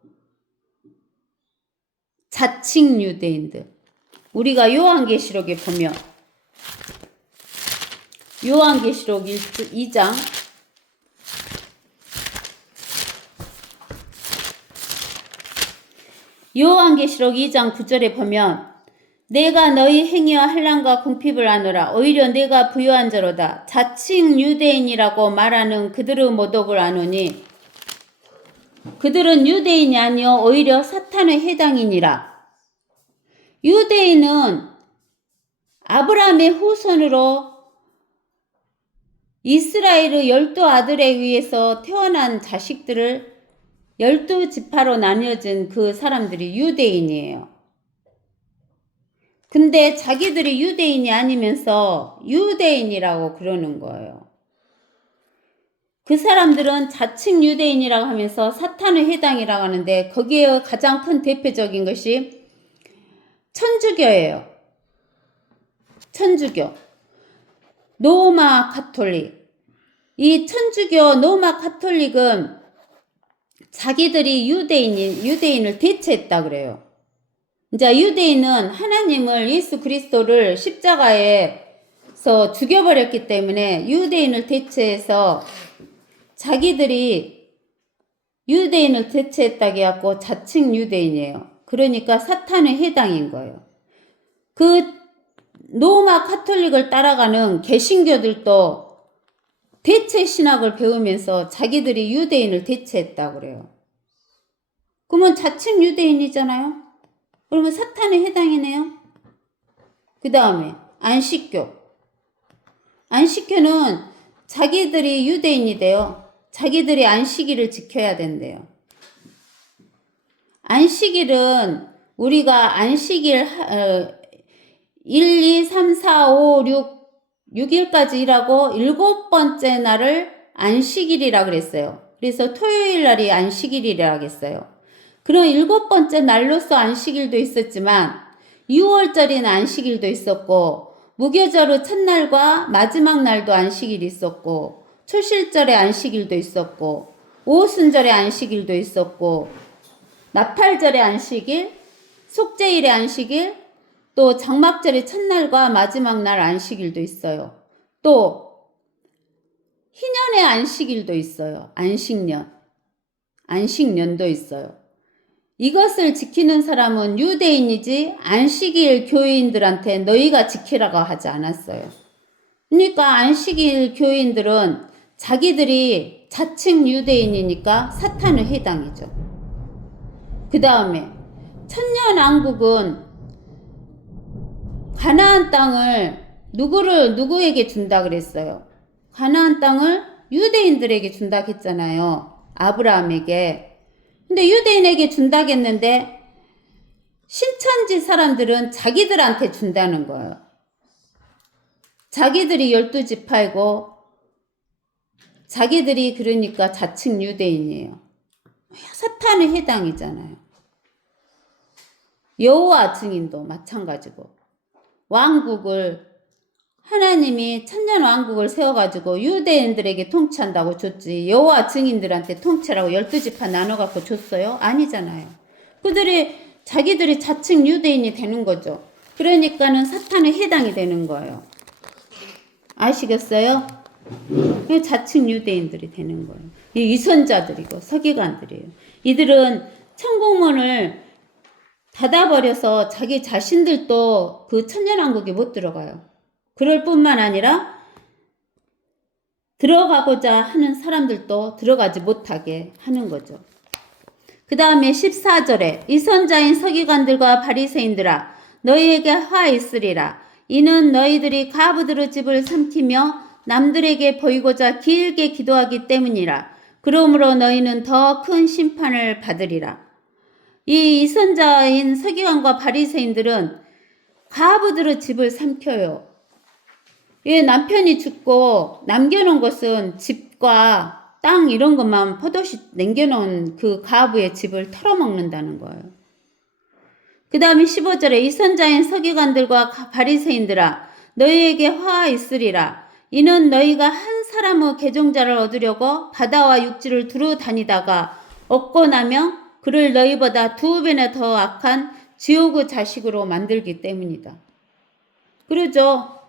자칭 유대인들. 우리가 요한계시록에 보면 요한계시록 2장 요한계시록 2장 9절에 보면 내가 너희 행위와 환난과 궁핍을 아노라. 오히려 내가 부유한 자로다. 자칭 유대인이라고 말하는 그들의 모독을 아노니 그들은 유대인이 아니요 오히려 사탄의 해당이니라. 유대인은 아브라함의 후손으로 이스라엘의 12아들에 의해서 태어난 자식들을 12지파로 나뉘어진 그 사람들이 유대인이에요. 근데 자기들이 유대인이 아니면서 유대인이라고 그러는 거예요. 그 사람들은 자칭 유대인이라고 하면서 사탄의 해당이라고 하는데 거기에 가장 큰 대표적인 것이 천주교예요. 천주교. 로마 가톨릭. 이 천주교 로마 가톨릭은 자기들이 유대인을 대체했다 그래요. 이제 유대인은 하나님을 예수 그리스도를 십자가에서 죽여버렸기 때문에 유대인을 대체해서 자기들이 유대인을 대체했다고 해갖고 자칭 유대인이에요. 그러니까 사탄의 해당인 거예요. 그 로마 가톨릭을 따라가는 개신교들도 대체 신학을 배우면서 자기들이 유대인을 대체했다고 그래요. 그러면 자칭 유대인이잖아요. 그러면 사탄에 해당이네요. 그 다음에 안식교. 안식교는 자기들이 유대인이 돼요. 자기들이 안식일을 지켜야 된대요. 안식일은 우리가 안식일 1, 2, 3, 4, 5, 6일까지 일하고 7번째 날을 안식일이라 그랬어요. 그래서 토요일 날이 안식일이라 하겠어요. 그런 7번째 날로서 안식일도 있었지만 6월절인 안식일도 있었고 무교절의 첫날과 마지막 날도 안식일이 있었고 초실절의 안식일도 있었고 오순절의 안식일도 있었고 나팔절의 안식일, 속죄일의 안식일, 또 장막절의 첫날과 마지막 날 안식일도 있어요. 또 희년의 안식일도 있어요. 안식년도 있어요. 이것을 지키는 사람은 유대인이지 안식일 교인들한테 너희가 지키라고 하지 않았어요. 그러니까 안식일 교인들은 자기들이 자칭 유대인이니까 사탄의 해당이죠. 그 다음에 천년왕국은 가나안 땅을 누구에게 준다 그랬어요? 가나안 땅을 유대인들에게 준다 했잖아요. 아브라함에게. 근데 유대인에게 준다 했는데 신천지 사람들은 자기들한테 준다는 거예요. 자기들이 12지파이고 자기들이 그러니까 자칭 유대인이에요. 사탄의 해당이잖아요. 여호와 증인도 마찬가지고 왕국을 하나님이 천년 왕국을 세워가지고 유대인들에게 통치한다고 줬지 여호와 증인들한테 통치라고 12지파 나눠갖고 줬어요? 아니잖아요. 자기들이 자칭 유대인이 되는 거죠. 그러니까는 사탄의 해당이 되는 거예요. 아시겠어요? 자칭 유대인들이 되는 거예요. 이 위선자들이고 서기관들이에요. 이들은 천국문을 닫아버려서 자기 자신들도 그 천년왕국에 못 들어가요. 그럴 뿐만 아니라 들어가고자 하는 사람들도 들어가지 못하게 하는 거죠. 그 다음에 14절에 이 선자인 서기관들과 바리새인들아 너희에게 화 있으리라. 이는 너희들이 가부들의 집을 삼키며 남들에게 보이고자 길게 기도하기 때문이라. 그러므로 너희는 더 큰 심판을 받으리라. 이 선자인 서기관과 바리새인들은 가부들의 집을 삼켜요. 남편이 죽고 남겨놓은 것은 집과 땅 이런 것만 포도시 남겨놓은 그 가부의 집을 털어먹는다는 거예요. 그 다음에 15절에 이 선자인 서기관들과 바리새인들아 너희에게 화 있으리라. 이는 너희가 한 사람의 계종자를 얻으려고 바다와 육지를 두루 다니다가 얻고 나면 그를 너희보다 2배나 더 악한 지옥의 자식으로 만들기 때문이다. 그러죠.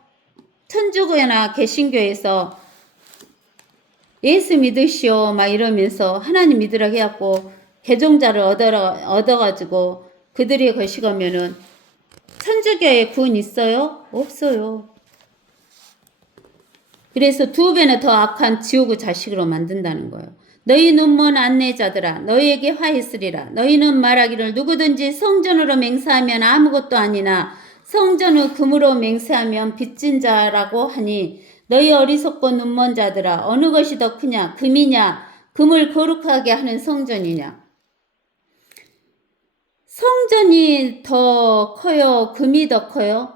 천주교나 개신교에서 예수 믿으시오 막 이러면서 하나님 믿으라고 해갖고 계종자를 얻어가지고 그들이 거시가면은 천주교에 구원 있어요? 없어요. 그래서 2배나 더 악한 지옥의 자식으로 만든다는 거예요. 너희 눈먼 안내자들아 너희에게 화 있으리라. 너희는 말하기를 누구든지 성전으로 맹세하면 아무것도 아니나 성전의 금으로 맹세하면 빚진 자라고 하니 너희 어리석고 눈먼 자들아 어느 것이 더 크냐 금이냐 금을 거룩하게 하는 성전이냐. 성전이 더 커요? 금이 더 커요?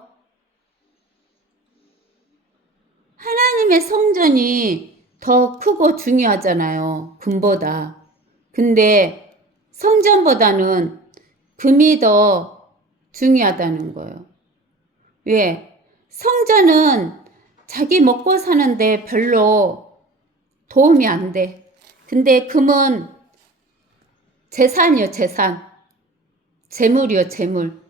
하나님의 성전이 더 크고 중요하잖아요. 금보다. 근데 성전보다는 금이 더 중요하다는 거예요. 왜? 성전은 자기 먹고 사는데 별로 도움이 안 돼. 근데 금은 재산이요, 재산. 재물이요, 재물.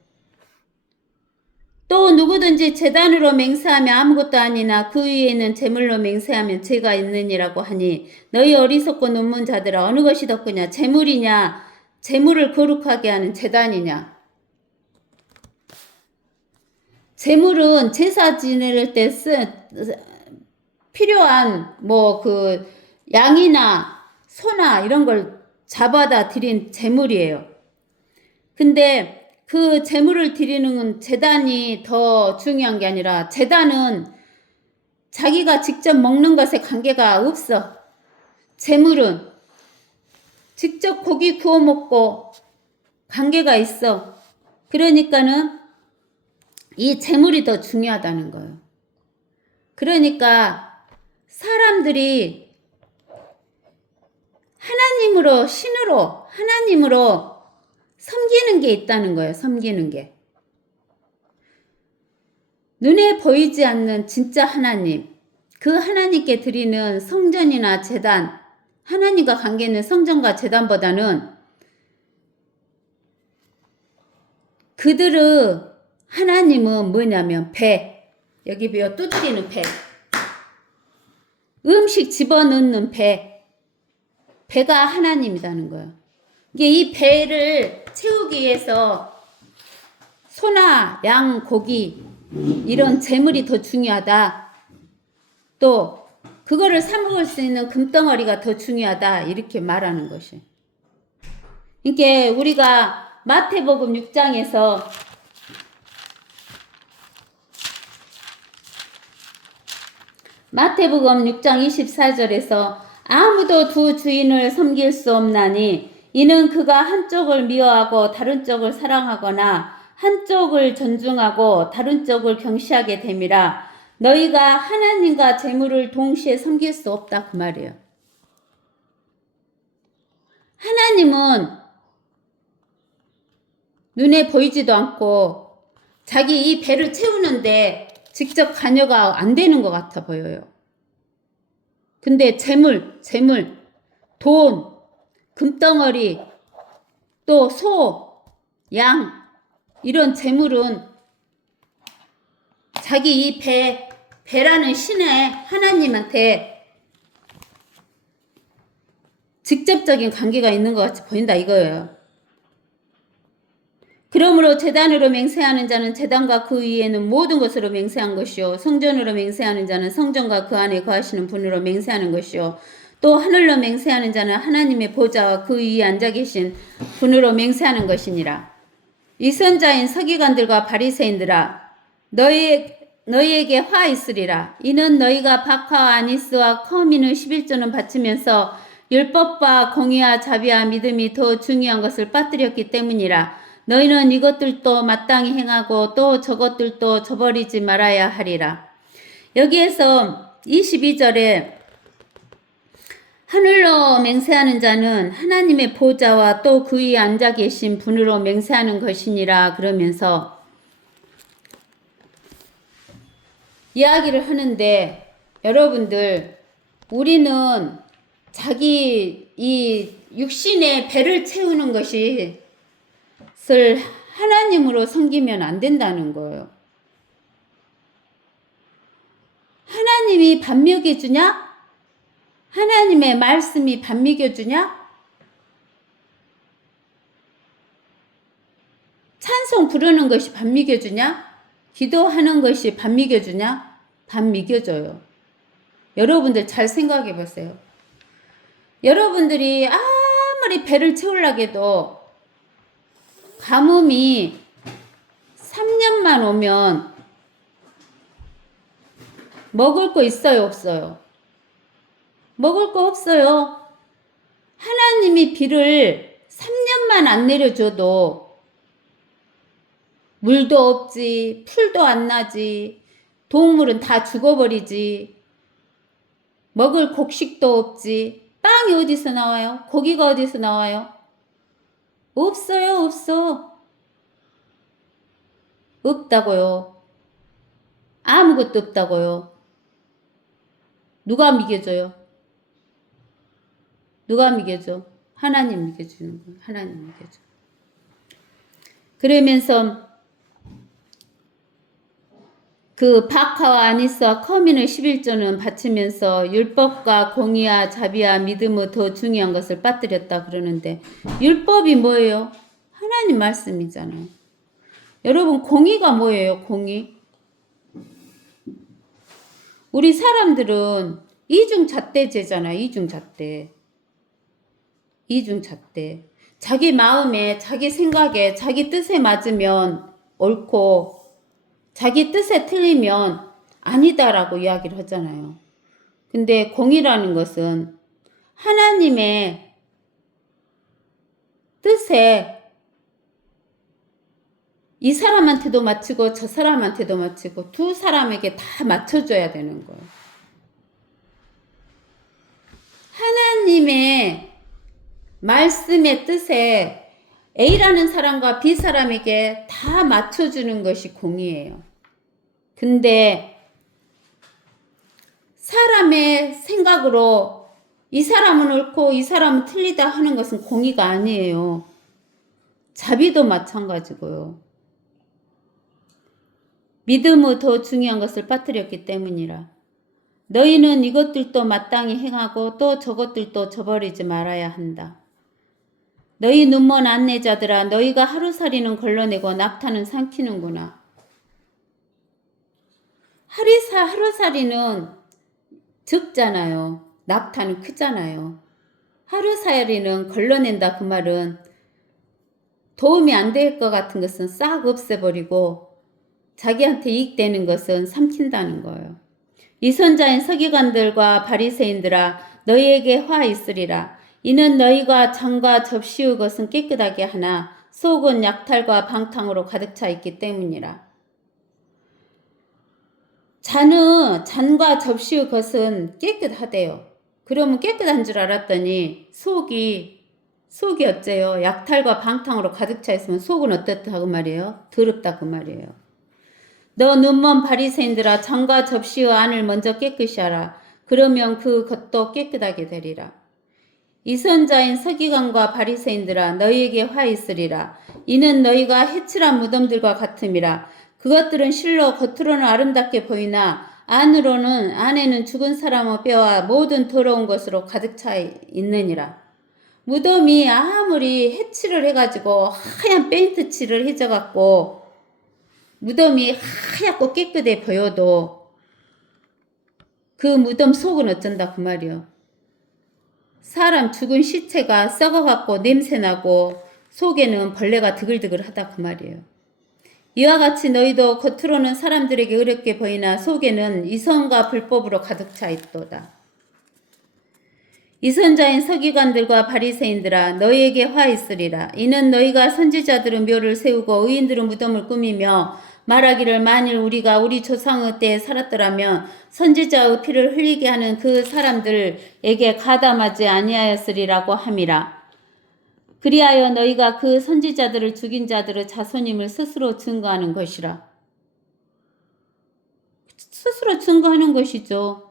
또 누구든지 제단으로 맹세하면 아무것도 아니나 그 위에는 재물로 맹세하면 죄가 있느니라고 하니 너희 어리석고 논문 자들아 어느 것이 더 크냐 재물이냐 재물을 거룩하게 하는 제단이냐. 재물은 제사 지낼 때 필요한 뭐 그 양이나 소나 이런 걸 잡아다 드린 재물이에요. 근데 그 재물을 드리는 제단이 더 중요한 게 아니라 제단은 자기가 직접 먹는 것에 관계가 없어. 재물은 직접 고기 구워 먹고 관계가 있어. 그러니까는 이 재물이 더 중요하다는 거예요. 그러니까 사람들이 하나님으로 신으로 하나님으로 섬기는 게 있다는 거예요. 섬기는 게. 눈에 보이지 않는 진짜 하나님, 그 하나님께 드리는 성전이나 제단, 하나님과 관계 있는 성전과 제단보다는 그들의 하나님은 뭐냐면 배, 여기 보여 두드리는 배, 음식 집어넣는 배, 배가 하나님이라는 거예요. 이게 이 배를 채우기 위해서 소나 양, 고기 이런 재물이 더 중요하다. 또 그거를 사 먹을 수 있는 금덩어리가 더 중요하다. 이렇게 말하는 것이. 이게 우리가 마태복음 6장에서 마태복음 6장 24절에서 아무도 두 주인을 섬길 수 없나니 이는 그가 한쪽을 미워하고 다른 쪽을 사랑하거나 한쪽을 존중하고 다른 쪽을 경시하게 됨이라. 너희가 하나님과 재물을 동시에 섬길 수 없다 그 말이에요. 하나님은 눈에 보이지도 않고 자기 이 배를 채우는데 직접 관여가 안 되는 것 같아 보여요. 근데 재물, 돈, 금덩어리, 또 소, 양 이런 재물은 자기 이 배라는 신의 하나님한테 직접적인 관계가 있는 것 같이 보인다 이거예요. 그러므로 제단으로 맹세하는 자는 제단과 그 위에는 모든 것으로 맹세한 것이요 성전으로 맹세하는 자는 성전과 그 안에 거하시는 분으로 맹세하는 것이요 또 하늘로 맹세하는 자는 하나님의 보좌와 그 위에 앉아 계신 분으로 맹세하는 것이니라. 이 선자인 서기관들과 바리새인들아 너희에게 화 있으리라. 이는 너희가 박하와 아니스와 커민의 11조는 바치면서 율법과 공의와 자비와 믿음이 더 중요한 것을 빠뜨렸기 때문이라. 너희는 이것들도 마땅히 행하고 또 저것들도 저버리지 말아야 하리라. 여기에서 22절에 하늘로 맹세하는 자는 하나님의 보좌와 또 그 위에 앉아 계신 분으로 맹세하는 것이니라 그러면서 이야기를 하는데 여러분들 우리는 자기 이 육신의 배를 채우는 것을 하나님으로 섬기면 안 된다는 거예요. 하나님이 밥 먹여주냐? 하나님의 말씀이 밥 먹여주냐? 찬송 부르는 것이 밥 먹여주냐? 기도하는 것이 밥 먹여주냐? 밥 먹여줘요. 여러분들 잘 생각해 보세요. 여러분들이 아무리 배를 채우려고 해도 가뭄이 3년만 오면 먹을 거 있어요, 없어요? 먹을 거 없어요. 하나님이 비를 3년만 안 내려줘도 물도 없지, 풀도 안 나지, 동물은 다 죽어버리지. 먹을 곡식도 없지. 빵이 어디서 나와요? 고기가 어디서 나와요? 없어요, 없어. 없다고요. 아무것도 없다고요. 누가 믿겨줘요? 누가 믿겨줘? 하나님 믿겨주는 거예요. 하나님 믿겨줘. 그러면서 그 바카와 아니스와 커민의 11조는 바치면서 율법과 공의와 자비와 믿음의 더 중요한 것을 빠뜨렸다 그러는데, 율법이 뭐예요? 하나님 말씀이잖아요. 여러분, 공의가 뭐예요? 공의? 우리 사람들은 이중잣대제잖아요. 이중잣대. 이중잣대. 자기 마음에, 자기 생각에, 자기 뜻에 맞으면 옳고 자기 뜻에 틀리면 아니다라고 이야기를 하잖아요. 근데 공의라는 것은 하나님의 뜻에 이 사람한테도 맞추고 저 사람한테도 맞추고 두 사람에게 다 맞춰줘야 되는 거예요. 하나님의 말씀의 뜻에 A라는 사람과 B 사람에게 다 맞춰주는 것이 공의예요. 근데 사람의 생각으로 이 사람은 옳고 이 사람은 틀리다 하는 것은 공의가 아니에요. 자비도 마찬가지고요. 믿음의 더 중요한 것을 빠뜨렸기 때문이라. 너희는 이것들도 마땅히 행하고 또 저것들도 저버리지 말아야 한다. 너희 눈먼 안내자들아, 너희가 하루살이는 걸러내고 낙타는 삼키는구나. 하루살이는 적잖아요. 낙타는 크잖아요. 하루살이는 걸러낸다 그 말은 도움이 안 될 것 같은 것은 싹 없애버리고 자기한테 이익되는 것은 삼킨다는 거예요. 이 선자인 서기관들과 바리새인들아, 너희에게 화 있으리라. 이는 너희가 잔과 접시의 것은 깨끗하게 하나 속은 약탈과 방탕으로 가득 차 있기 때문이라. 잔과 접시의 것은 깨끗하대요. 그러면 깨끗한 줄 알았더니 속이 어째요? 약탈과 방탕으로 가득 차 있으면 속은 어떻다 그 말이에요? 더럽다 그 말이에요. 너 눈먼 바리새인들아, 잔과 접시의 안을 먼저 깨끗이 하라. 그러면 그 겉도 깨끗하게 되리라. 이 선자인 서기관과 바리새인들아, 너희에게 화 있으리라. 이는 너희가 해칠한 무덤들과 같음이라. 그것들은 실로 겉으로는 아름답게 보이나 안에는 죽은 사람의 뼈와 모든 더러운 것으로 가득 차 있느니라. 무덤이 아무리 해칠을 해가지고 하얀 페인트 칠을 해져갖고 무덤이 하얗고 깨끗해 보여도 그 무덤 속은 어쩐다 그 말이요. 사람 죽은 시체가 썩어갖고 냄새나고 속에는 벌레가 드글드글하다 그 말이에요. 이와 같이 너희도 겉으로는 사람들에게 어렵게 보이나 속에는 이성과 불법으로 가득 차 있도다. 이선자인 서기관들과 바리새인들아, 너희에게 화 있으리라. 이는 너희가 선지자들은 묘를 세우고 의인들은 무덤을 꾸미며 말하기를, 만일 우리가 우리 조상의 때에 살았더라면 선지자의 피를 흘리게 하는 그 사람들에게 가담하지 아니하였으리라고 함이라. 그리하여 너희가 그 선지자들을 죽인 자들의 자손임을 스스로 증거하는 것이라. 스스로 증거하는 것이죠.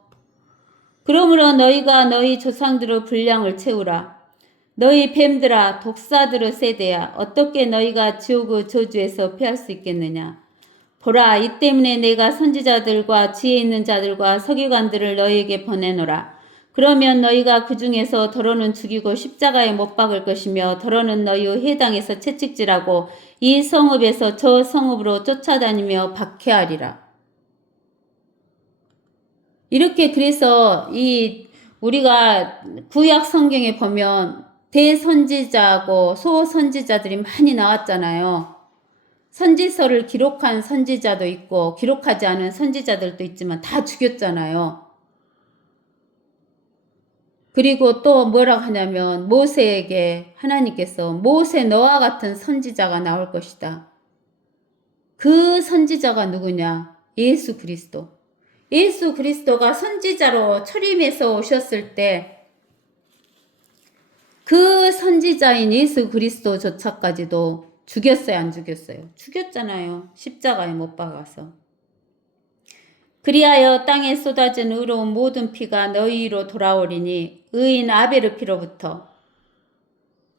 그러므로 너희가 너희 조상들의 분량을 채우라. 너희 뱀들아, 독사들의 세대야, 어떻게 너희가 지옥의 저주에서 피할 수 있겠느냐. 보라, 이 때문에 내가 선지자들과 지혜 있는 자들과 서기관들을 너희에게 보내노라. 그러면 너희가 그 중에서 더러는 죽이고 십자가에 못 박을 것이며 더러는 너희의 해당에서 채찍질하고 이 성읍에서 저 성읍으로 쫓아다니며 박해하리라. 이렇게 그래서 우리가 구약 성경에 보면 대선지자하고 소선지자들이 많이 나왔잖아요. 선지서를 기록한 선지자도 있고 기록하지 않은 선지자들도 있지만 다 죽였잖아요. 그리고 또 뭐라고 하냐면 모세에게 하나님께서 모세 너와 같은 선지자가 나올 것이다. 그 선지자가 누구냐? 예수 그리스도. 예수 그리스도가 선지자로 초림해서 오셨을 때 그 선지자인 예수 그리스도조차까지도 죽였어요, 안 죽였어요? 죽였잖아요. 십자가에 못 박아서. 그리하여 땅에 쏟아진 의로운 모든 피가 너희로 돌아오리니 의인 아벨의 피로부터.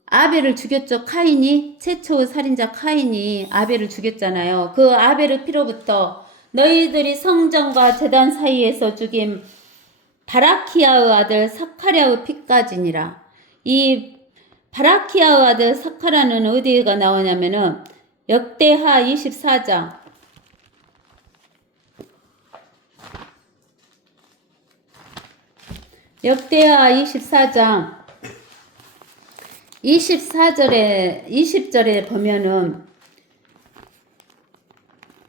아벨을 죽였죠. 카인이, 최초의 살인자 카인이 아벨을 죽였잖아요. 그 아벨의 피로부터 너희들이 성전과 제단 사이에서 죽인 바라키아의 아들 사카랴의 피까지니라. 이 바라키아의 아들 사카랴는 어디가 나오냐면은 역대하 24장 역대하 24장 24절에 20절에 보면은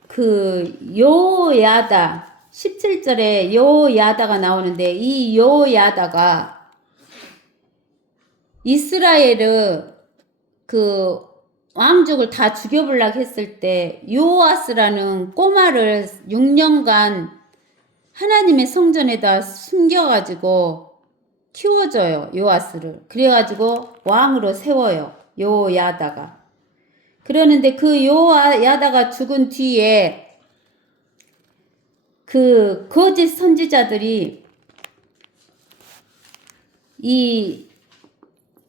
그 요야다 17절에 요야다가 나오는데 이 요야다가 이스라엘의 그 왕족을 다 죽여보려고 했을 때 요아스라는 꼬마를 6년간 하나님의 성전에다 숨겨가지고 키워줘요. 요아스를. 그래가지고 왕으로 세워요. 요야다가. 그러는데 그 요야다가 죽은 뒤에 그 거짓 선지자들이 이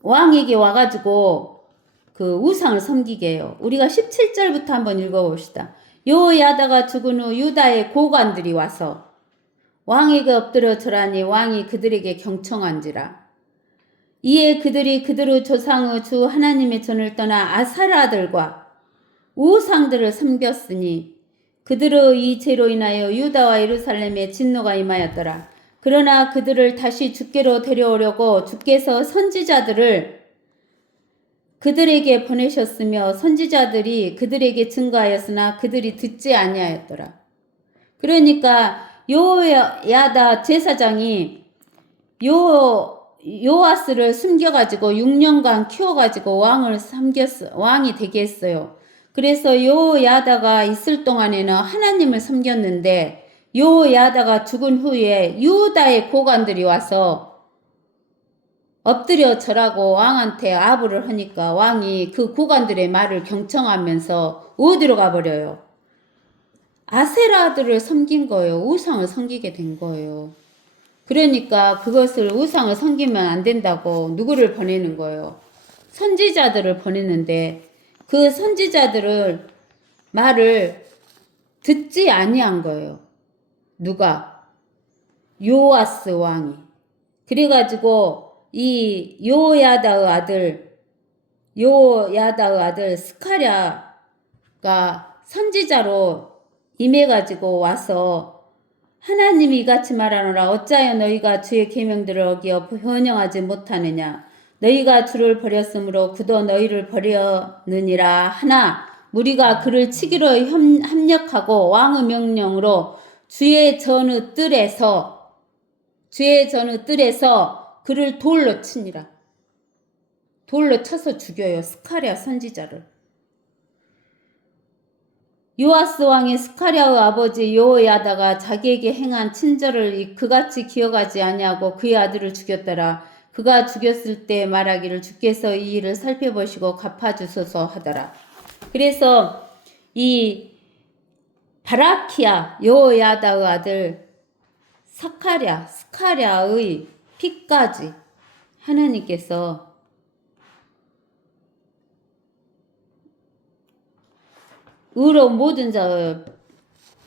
왕에게 와가지고 그 우상을 섬기게 해요. 우리가 17절부터 한번 읽어봅시다. 요야다가 죽은 후 유다의 고관들이 와서 왕에게 엎드려 절하니 왕이 그들에게 경청한지라. 이에 그들이 그들의 조상의 주 하나님의 전을 떠나 아사라들과 우상들을 섬겼으니 그들의 이 죄로 인하여 유다와 예루살렘에 진노가 임하였더라. 그러나 그들을 다시 주께로 데려오려고 주께서 선지자들을 그들에게 보내셨으며 선지자들이 그들에게 증거하였으나 그들이 듣지 아니하였더라. 그러니까 요야다 제사장이 요아스를 숨겨가지고 6년간 키워가지고 왕이 되게 했어요. 그래서 요야다가 있을 동안에는 하나님을 섬겼는데 요야다가 죽은 후에 유다의 고관들이 와서 엎드려 절하고 왕한테 아부를 하니까 왕이 그 고관들의 말을 경청하면서 어디로 가버려요? 아세라들을 섬긴 거예요. 우상을 섬기게 된 거예요. 그러니까 그것을 우상을 섬기면 안 된다고 누구를 보내는 거예요? 선지자들을 보냈는데 그 선지자들을 말을 듣지 아니한 거예요. 누가? 요아스 왕이. 그래가지고 이 요야다의 아들 스카랴가 선지자로 임해가지고 와서 하나님이 이같이 말하노라. 어찌하여 너희가 주의 계명들을 어기어 변형하지 못하느냐. 너희가 주를 버렸으므로 그도 너희를 버렸느니라 하나 무리가 그를 치기로 합력하고 왕의 명령으로 주의 전의 뜰에서 그를 돌로 치니라. 돌로 쳐서 죽여요. 스카랴 선지자를. 요아스 왕이 스카랴의 아버지 요야다가 자기에게 행한 친절을 그같이 기억하지 아니하고 그의 아들을 죽였더라. 그가 죽였을 때 말하기를 주께서 이 일을 살펴보시고 갚아주소서 하더라. 그래서 이 바라키아 요야다의 아들 스카랴의 피까지 하나님께서 의로운 모든 자의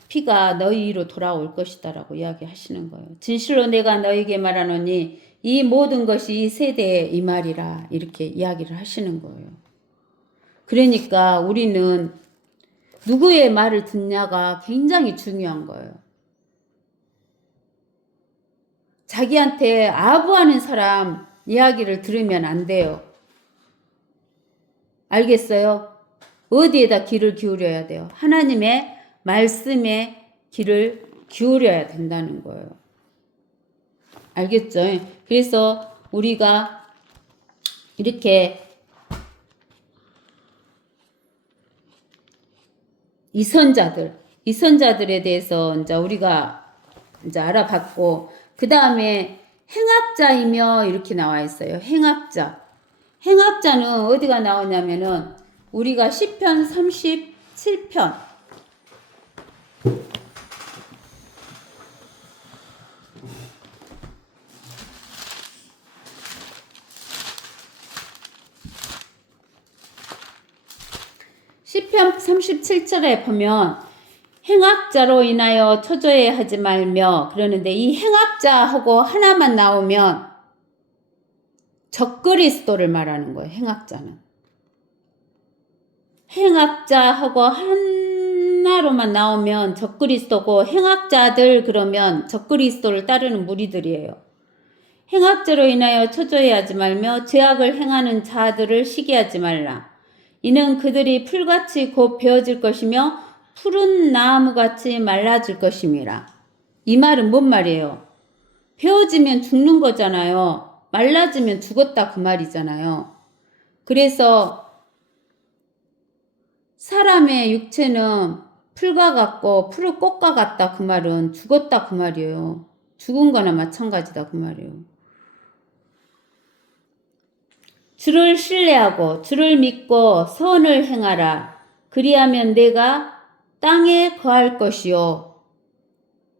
피가 너희로 돌아올 것이다 라고 이야기하시는 거예요. 진실로 내가 너희에게 말하노니 이 모든 것이 이 세대의 이 말이라 이렇게 이야기를 하시는 거예요. 그러니까 우리는 누구의 말을 듣냐가 굉장히 중요한 거예요. 자기한테 아부하는 사람 이야기를 들으면 안 돼요. 알겠어요? 어디에다 귀를 기울여야 돼요? 하나님의 말씀에 귀를 기울여야 된다는 거예요. 알겠죠? 그래서 우리가 이렇게 이 선자들에 대해서 이제 우리가 이제 알아봤고, 그 다음에 행악자이며 이렇게 나와 있어요. 행악자. 행악자는 어디가 나오냐면은 우리가 시편 37편 시편 37절에 보면 행악자로 인하여 초조해하지 말며 그러는데, 이 행악자하고 하나만 나오면 적그리스도를 말하는 거예요. 행악자는. 행악자하고 하나로만 나오면 적그리스도고, 행악자들 그러면 적그리스도를 따르는 무리들이에요. 행악자로 인하여 초조해하지 말며 죄악을 행하는 자들을 시기하지 말라. 이는 그들이 풀같이 곧 베어질 것이며 푸른 나무같이 말라질 것임이라. 이 말은 뭔 말이에요? 베어지면 죽는 거잖아요. 말라지면 죽었다 그 말이잖아요. 그래서 사람의 육체는 풀과 같고 푸른 꽃과 같다 그 말은 죽었다 그 말이에요. 죽은 거나 마찬가지다 그 말이에요. 주를 신뢰하고 주를 믿고 선을 행하라. 그리하면 내가 땅에 거할 것이요.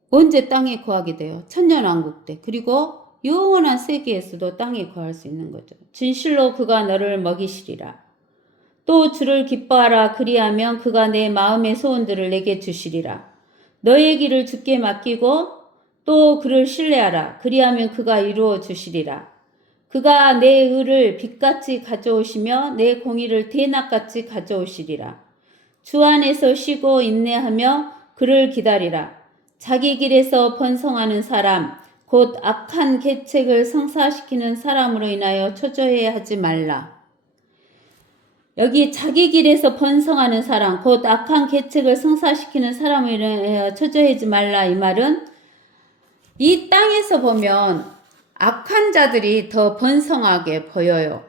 언제 땅에 거하게 돼요? 천년왕국 때. 그리고 영원한 세계에서도 땅에 거할 수 있는 거죠. 진실로 그가 너를 먹이시리라. 또 주를 기뻐하라. 그리하면 그가 내 마음의 소원들을 내게 주시리라. 너의 길을 주께 맡기고 또 그를 신뢰하라. 그리하면 그가 이루어 주시리라. 그가 내 의를 빛같이 가져오시며 내 공의를 대낮같이 가져오시리라. 주 안에서 쉬고 인내하며 그를 기다리라. 자기 길에서 번성하는 사람, 곧 악한 계책을 성사시키는 사람으로 인하여 초조해하지 말라. 여기 자기 길에서 번성하는 사람, 곧 악한 계책을 성사시키는 사람으로 인하여 초조해하지 말라. 이 말은 이 땅에서 보면 악한 자들이 더 번성하게 보여요.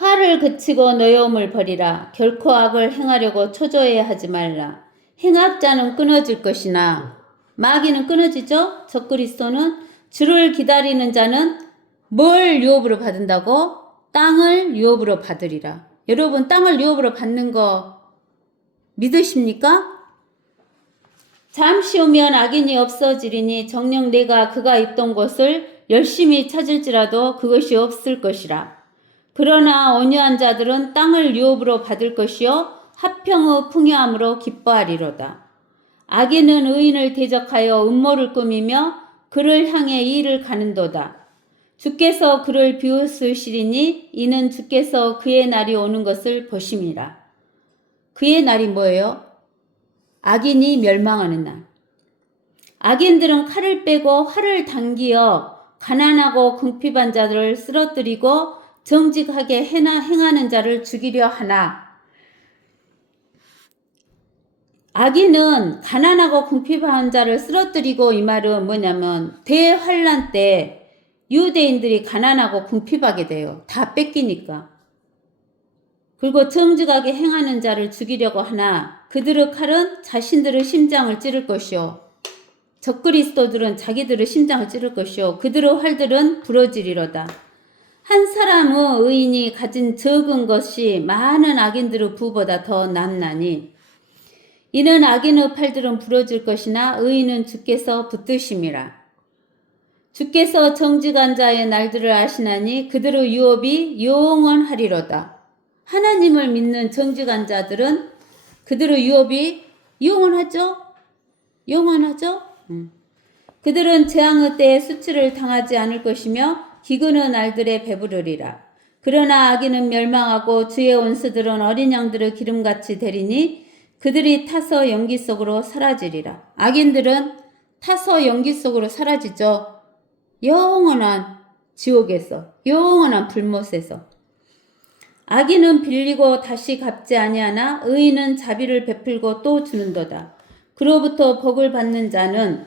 화를 그치고 노여움을 버리라. 결코 악을 행하려고 초조해하지 말라. 행악자는 끊어질 것이나 마귀는 끊어지죠. 적그리스도는 주를 기다리는 자는 뭘 유업으로 받는다고? 땅을 유업으로 받으리라. 여러분, 땅을 유업으로 받는 거 믿으십니까? 잠시 오면 악인이 없어지리니 정녕 내가 그가 있던 곳을 열심히 찾을지라도 그것이 없을 것이라. 그러나 온유한 자들은 땅을 유업으로 받을 것이요 화평의 풍요함으로 기뻐하리로다. 악인은 의인을 대적하여 음모를 꾸미며 그를 향해 이를 가는도다. 주께서 그를 비웃으시리니 이는 주께서 그의 날이 오는 것을 보심이라. 그의 날이 뭐예요? 악인이 멸망하는 날. 악인들은 칼을 빼고 활을 당기어 가난하고 궁핍한 자들을 쓰러뜨리고 정직하게 행하는 자를 죽이려 하나, 악인은 가난하고 궁핍한 자를 쓰러뜨리고, 이 말은 뭐냐면 대환란 때 유대인들이 가난하고 궁핍하게 돼요. 다 뺏기니까. 그리고 정직하게 행하는 자를 죽이려고 하나 그들의 칼은 자신들의 심장을 찌를 것이요 적그리스도들은 자기들의 심장을 찌를 것이요 그들의 활들은 부러지리로다. 한 사람의 의인이 가진 적은 것이 많은 악인들의 부보다 더 낫나니 이는 악인의 팔들은 부러질 것이나 의인은 주께서 붙드심이라. 주께서 정직한 자의 날들을 아시나니 그들의 유업이 영원하리로다. 하나님을 믿는 정직한 자들은 그들의 유업이 영원하죠? 영원하죠? 그들은 재앙의 때에 수치를 당하지 않을 것이며 기근의 날들에 배부르리라. 그러나 악인은 멸망하고 주의 원수들은 어린 양들의 기름같이 되리니 그들이 타서 연기 속으로 사라지리라. 악인들은 타서 연기 속으로 사라지죠. 영원한 지옥에서, 영원한 불못에서. 악인은 빌리고 다시 갚지 아니하나 의인은 자비를 베풀고 또 주는도다. 그로부터 복을 받는 자는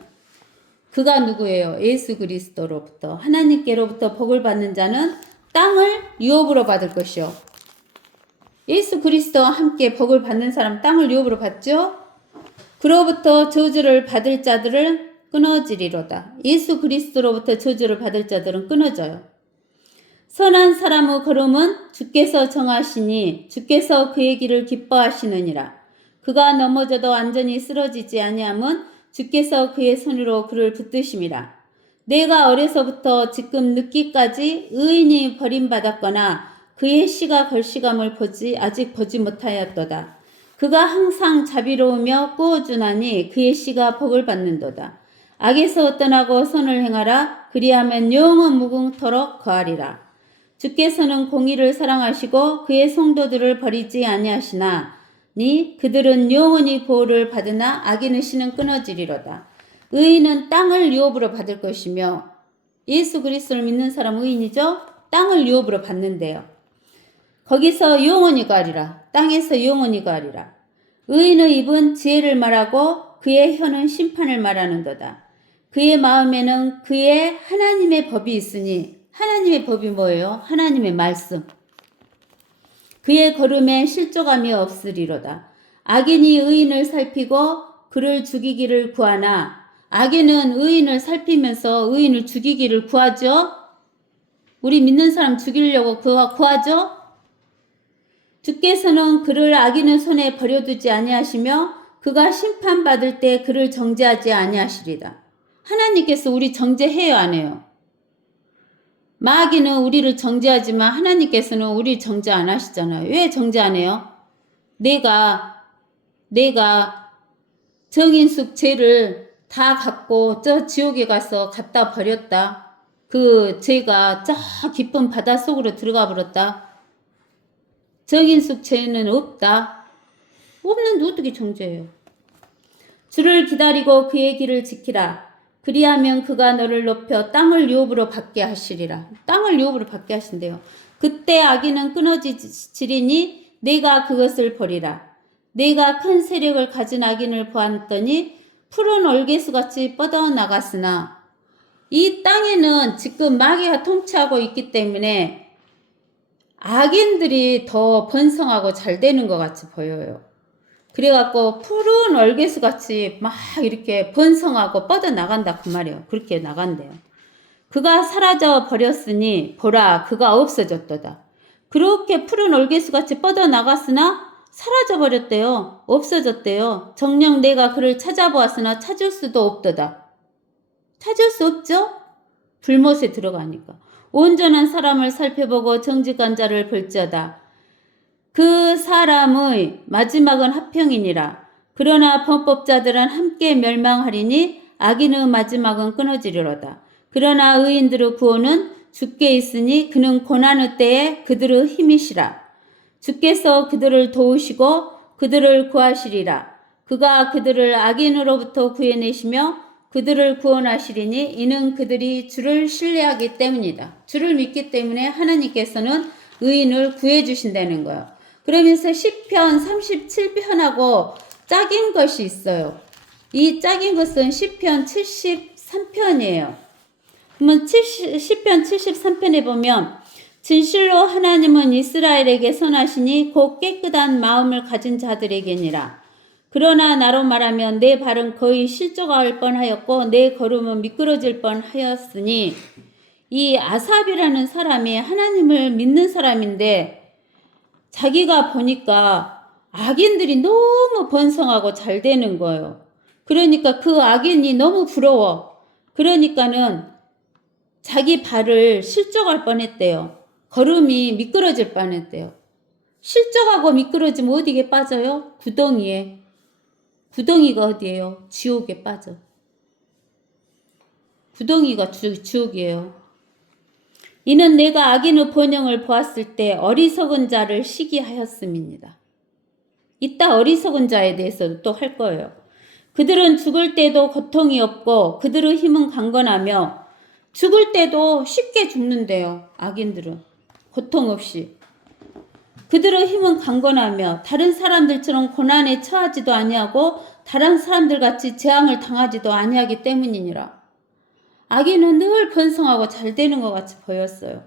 그가 누구예요? 예수 그리스도로부터 하나님께로부터 복을 받는 자는 땅을 유업으로 받을 것이요. 예수 그리스도와 함께 복을 받는 사람 땅을 유업으로 받죠? 그로부터 저주를 받을 자들은 끊어지리로다. 예수 그리스도로부터 저주를 받을 자들은 끊어져요. 선한 사람의 걸음은 주께서 정하시니 주께서 그의 길을 기뻐하시느니라. 그가 넘어져도 완전히 쓰러지지 아니함은 주께서 그의 손으로 그를 붙드심이라. 내가 어려서부터 지금 늦기까지 의인이 버림받았거나 그의 씨가 걸시감을 아직 보지 못하였도다. 그가 항상 자비로우며 꾸어주나니 그의 씨가 복을 받는도다. 악에서 떠나고 선을 행하라. 그리하면 영원 무궁토록 거하리라. 주께서는 공의를 사랑하시고 그의 성도들을 버리지 아니하시나니 그들은 영원히 보호를 받으나 악인의 씨는 끊어지리로다. 의인은 땅을 유업으로 받을 것이며 예수 그리스도를 믿는 사람 의인이죠. 땅을 유업으로 받는데요. 거기서 영원히 거하리라. 땅에서 영원히 거하리라. 의인의 입은 지혜를 말하고 그의 혀는 심판을 말하는도다. 그의 마음에는 그의 하나님의 법이 있으니 하나님의 법이 뭐예요? 하나님의 말씀. 그의 걸음에 실족함이 없으리로다. 악인이 의인을 살피고 그를 죽이기를 구하나 악인은 의인을 살피면서 의인을 죽이기를 구하죠. 우리 믿는 사람 죽이려고 구하죠. 주께서는 그를 악인의 손에 버려두지 아니하시며 그가 심판받을 때 그를 정죄하지 아니하시리다. 하나님께서 우리 정죄해요, 안 해요? 마귀는 우리를 정죄하지만 하나님께서는 우리 정죄 안 하시잖아요. 왜 정죄 안 해요? 내가 정인숙 죄를 다 갖고 저 지옥에 가서 갖다 버렸다. 그 죄가 저 깊은 바닷속으로 들어가 버렸다. 정인숙 죄는 없다. 없는데 어떻게 정죄해요? 주를 기다리고 그의 길을 지키라. 그리하면 그가 너를 높여 땅을 유업으로 받게 하시리라. 땅을 유업으로 받게 하신대요. 그때 악인은 끊어지리니 내가 그것을 버리라. 내가 큰 세력을 가진 악인을 보았더니 푸른 얼개수같이 뻗어나갔으나 이 땅에는 지금 마귀가 통치하고 있기 때문에 악인들이 더 번성하고 잘 되는 것 같이 보여요. 그래갖고 푸른 얼개수같이 막 이렇게 번성하고 뻗어나간다 그 말이에요. 그렇게 나간대요. 그가 사라져 버렸으니 보라 그가 없어졌도다. 그렇게 푸른 얼개수같이 뻗어나갔으나 사라져 버렸대요. 없어졌대요. 정녕 내가 그를 찾아보았으나 찾을 수도 없도다. 찾을 수 없죠? 불못에 들어가니까. 온전한 사람을 살펴보고 정직한 자를 볼지어다. 그 사람의 마지막은 화평이니라. 그러나 범법자들은 함께 멸망하리니 악인의 마지막은 끊어지리로다. 그러나 의인들의 구원은 주께 있으니 그는 고난의 때에 그들의 힘이시라. 주께서 그들을 도우시고 그들을 구하시리라. 그가 그들을 악인으로부터 구해내시며 그들을 구원하시리니 이는 그들이 주를 신뢰하기 때문이다. 주를 믿기 때문에 하나님께서는 의인을 구해주신다는 거예요. 그러면서 시편 37편하고 짝인 것이 있어요. 이 짝인 것은 시편 73편이에요. 그러면 시편 73편에 보면 진실로 하나님은 이스라엘에게 선하시니 곧 깨끗한 마음을 가진 자들에게니라. 그러나 나로 말하면 내 발은 거의 실족할 뻔하였고 내 걸음은 미끄러질 뻔하였으니 이 아삽이라는 사람이 하나님을 믿는 사람인데 자기가 보니까 악인들이 너무 번성하고 잘 되는 거예요. 그러니까 그 악인이 너무 부러워. 그러니까는 자기 발을 실족할 뻔했대요. 걸음이 미끄러질 뻔했대요. 실족하고 미끄러지면 어디에 빠져요? 구덩이에. 구덩이가 어디예요? 지옥에 빠져. 구덩이가 지옥이에요. 이는 내가 악인의 번영을 보았을 때 어리석은 자를 시기하였음입니다. 이따 어리석은 자에 대해서도 또 할 거예요. 그들은 죽을 때도 고통이 없고 그들의 힘은 강건하며 죽을 때도 쉽게 죽는데요. 악인들은 고통 없이. 그들의 힘은 강건하며 다른 사람들처럼 고난에 처하지도 아니하고 다른 사람들 같이 재앙을 당하지도 아니하기 때문이니라. 악인은 늘 번성하고 잘 되는 것 같이 보였어요.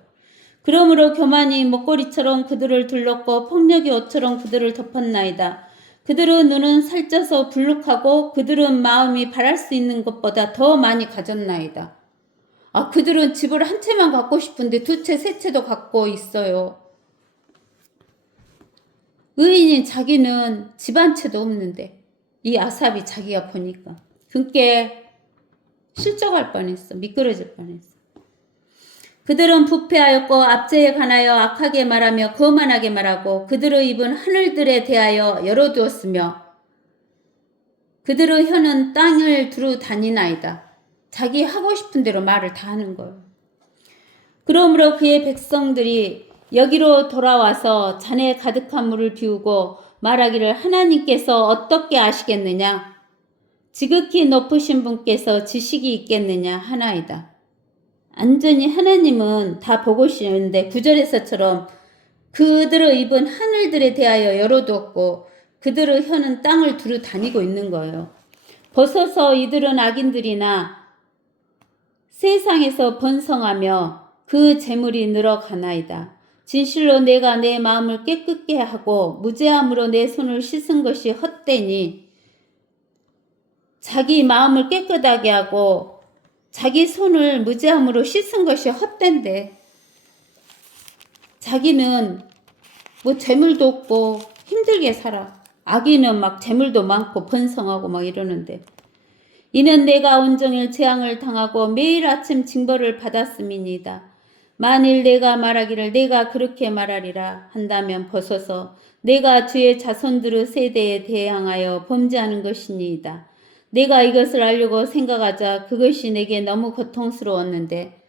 그러므로 교만이 목걸이처럼 그들을 둘렀고 폭력이 옷처럼 그들을 덮었나이다. 그들의 눈은 살쪄서 불룩하고 그들은 마음이 바랄 수 있는 것보다 더 많이 가졌나이다. 아, 그들은 집을 한 채만 갖고 싶은데 두 채, 세 채도 갖고 있어요. 의인인 자기는 집 한 채도 없는데 이 아삽이 자기가 보니까 그게 실족할 뻔했어. 미끄러질 뻔했어. 그들은 부패하였고 압제에 관하여 악하게 말하며 거만하게 말하고 그들의 입은 하늘들에 대하여 열어두었으며 그들의 혀는 땅을 두루 다니나이다. 자기 하고 싶은 대로 말을 다 하는 거예요. 그러므로 그의 백성들이 여기로 돌아와서 잔에 가득한 물을 비우고 말하기를 하나님께서 어떻게 아시겠느냐? 지극히 높으신 분께서 지식이 있겠느냐 하나이다. 완전히 하나님은 다 보고 계시는데 9절에서처럼 그들의 입은 하늘들에 대하여 열어두었고 그들의 혀는 땅을 두루 다니고 있는 거예요. 벗어서 이들은 악인들이나 세상에서 번성하며 그 재물이 늘어가나이다. 진실로 내가 내 마음을 깨끗게 하고 무죄함으로 내 손을 씻은 것이 헛되니 자기 마음을 깨끗하게 하고 자기 손을 무죄함으로 씻은 것이 헛된데 자기는 뭐 재물도 없고 힘들게 살아. 악인은 막 재물도 많고 번성하고 막 이러는데 이는 내가 온종일 재앙을 당하고 매일 아침 징벌을 받았음이니이다. 만일 내가 말하기를 내가 그렇게 말하리라 한다면 벗어서 내가 주의 자손들의 세대에 대항하여 범죄하는 것이니이다. 내가 이것을 알려고 생각하자 그것이 내게 너무 고통스러웠는데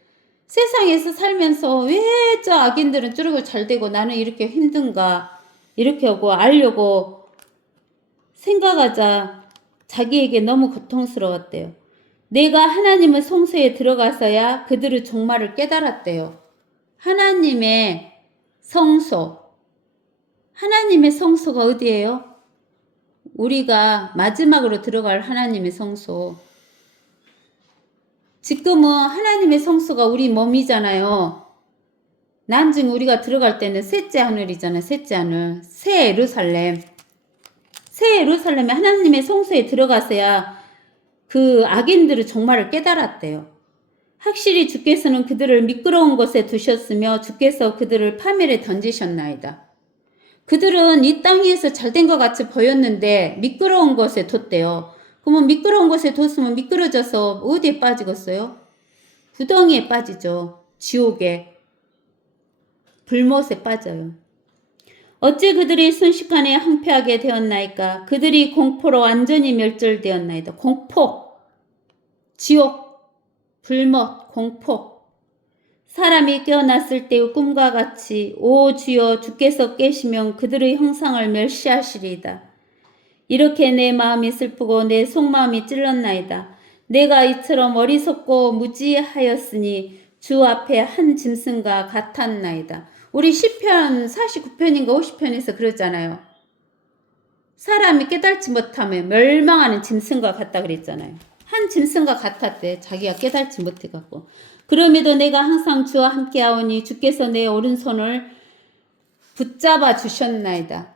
세상에서 살면서 왜 저 악인들은 저러고 잘되고 나는 이렇게 힘든가 이렇게 하고 알려고 생각하자 자기에게 너무 고통스러웠대요. 내가 하나님의 성소에 들어가서야 그들의 종말을 깨달았대요. 하나님의 성소. 하나님의 성소가 어디예요? 우리가 마지막으로 들어갈 하나님의 성소. 지금은 하나님의 성소가 우리 몸이잖아요. 나중에 우리가 들어갈 때는 셋째 하늘이잖아요. 셋째 하늘. 새 예루살렘. 새 예루살렘에 하나님의 성소에 들어가서야 그 악인들의 종말을 깨달았대요. 확실히 주께서는 그들을 미끄러운 곳에 두셨으며 주께서 그들을 파멸에 던지셨나이다. 그들은 이 땅 위에서 잘된 것 같이 보였는데 미끄러운 곳에 뒀대요. 그러면 미끄러운 곳에 뒀으면 미끄러져서 어디에 빠지겠어요? 구덩이에 빠지죠. 지옥에. 불못에 빠져요. 어찌 그들이 순식간에 황폐하게 되었나이까? 그들이 공포로 완전히 멸절되었나이다. 공포, 지옥, 불못, 공포. 사람이 깨어났을 때의 꿈과 같이 오 주여 주께서 깨시면 그들의 형상을 멸시하시리이다. 이렇게 내 마음이 슬프고 내 속마음이 찔렀나이다. 내가 이처럼 어리석고 무지하였으니 주 앞에 한 짐승과 같았나이다. 우리 시편 49편인가 50편에서 그러잖아요. 사람이 깨달지 못하면 멸망하는 짐승과 같다 그랬잖아요. 한 짐승과 같았대. 자기가 깨달지 못해갖고. 그럼에도 내가 항상 주와 함께하오니 주께서 내 오른손을 붙잡아 주셨나이다.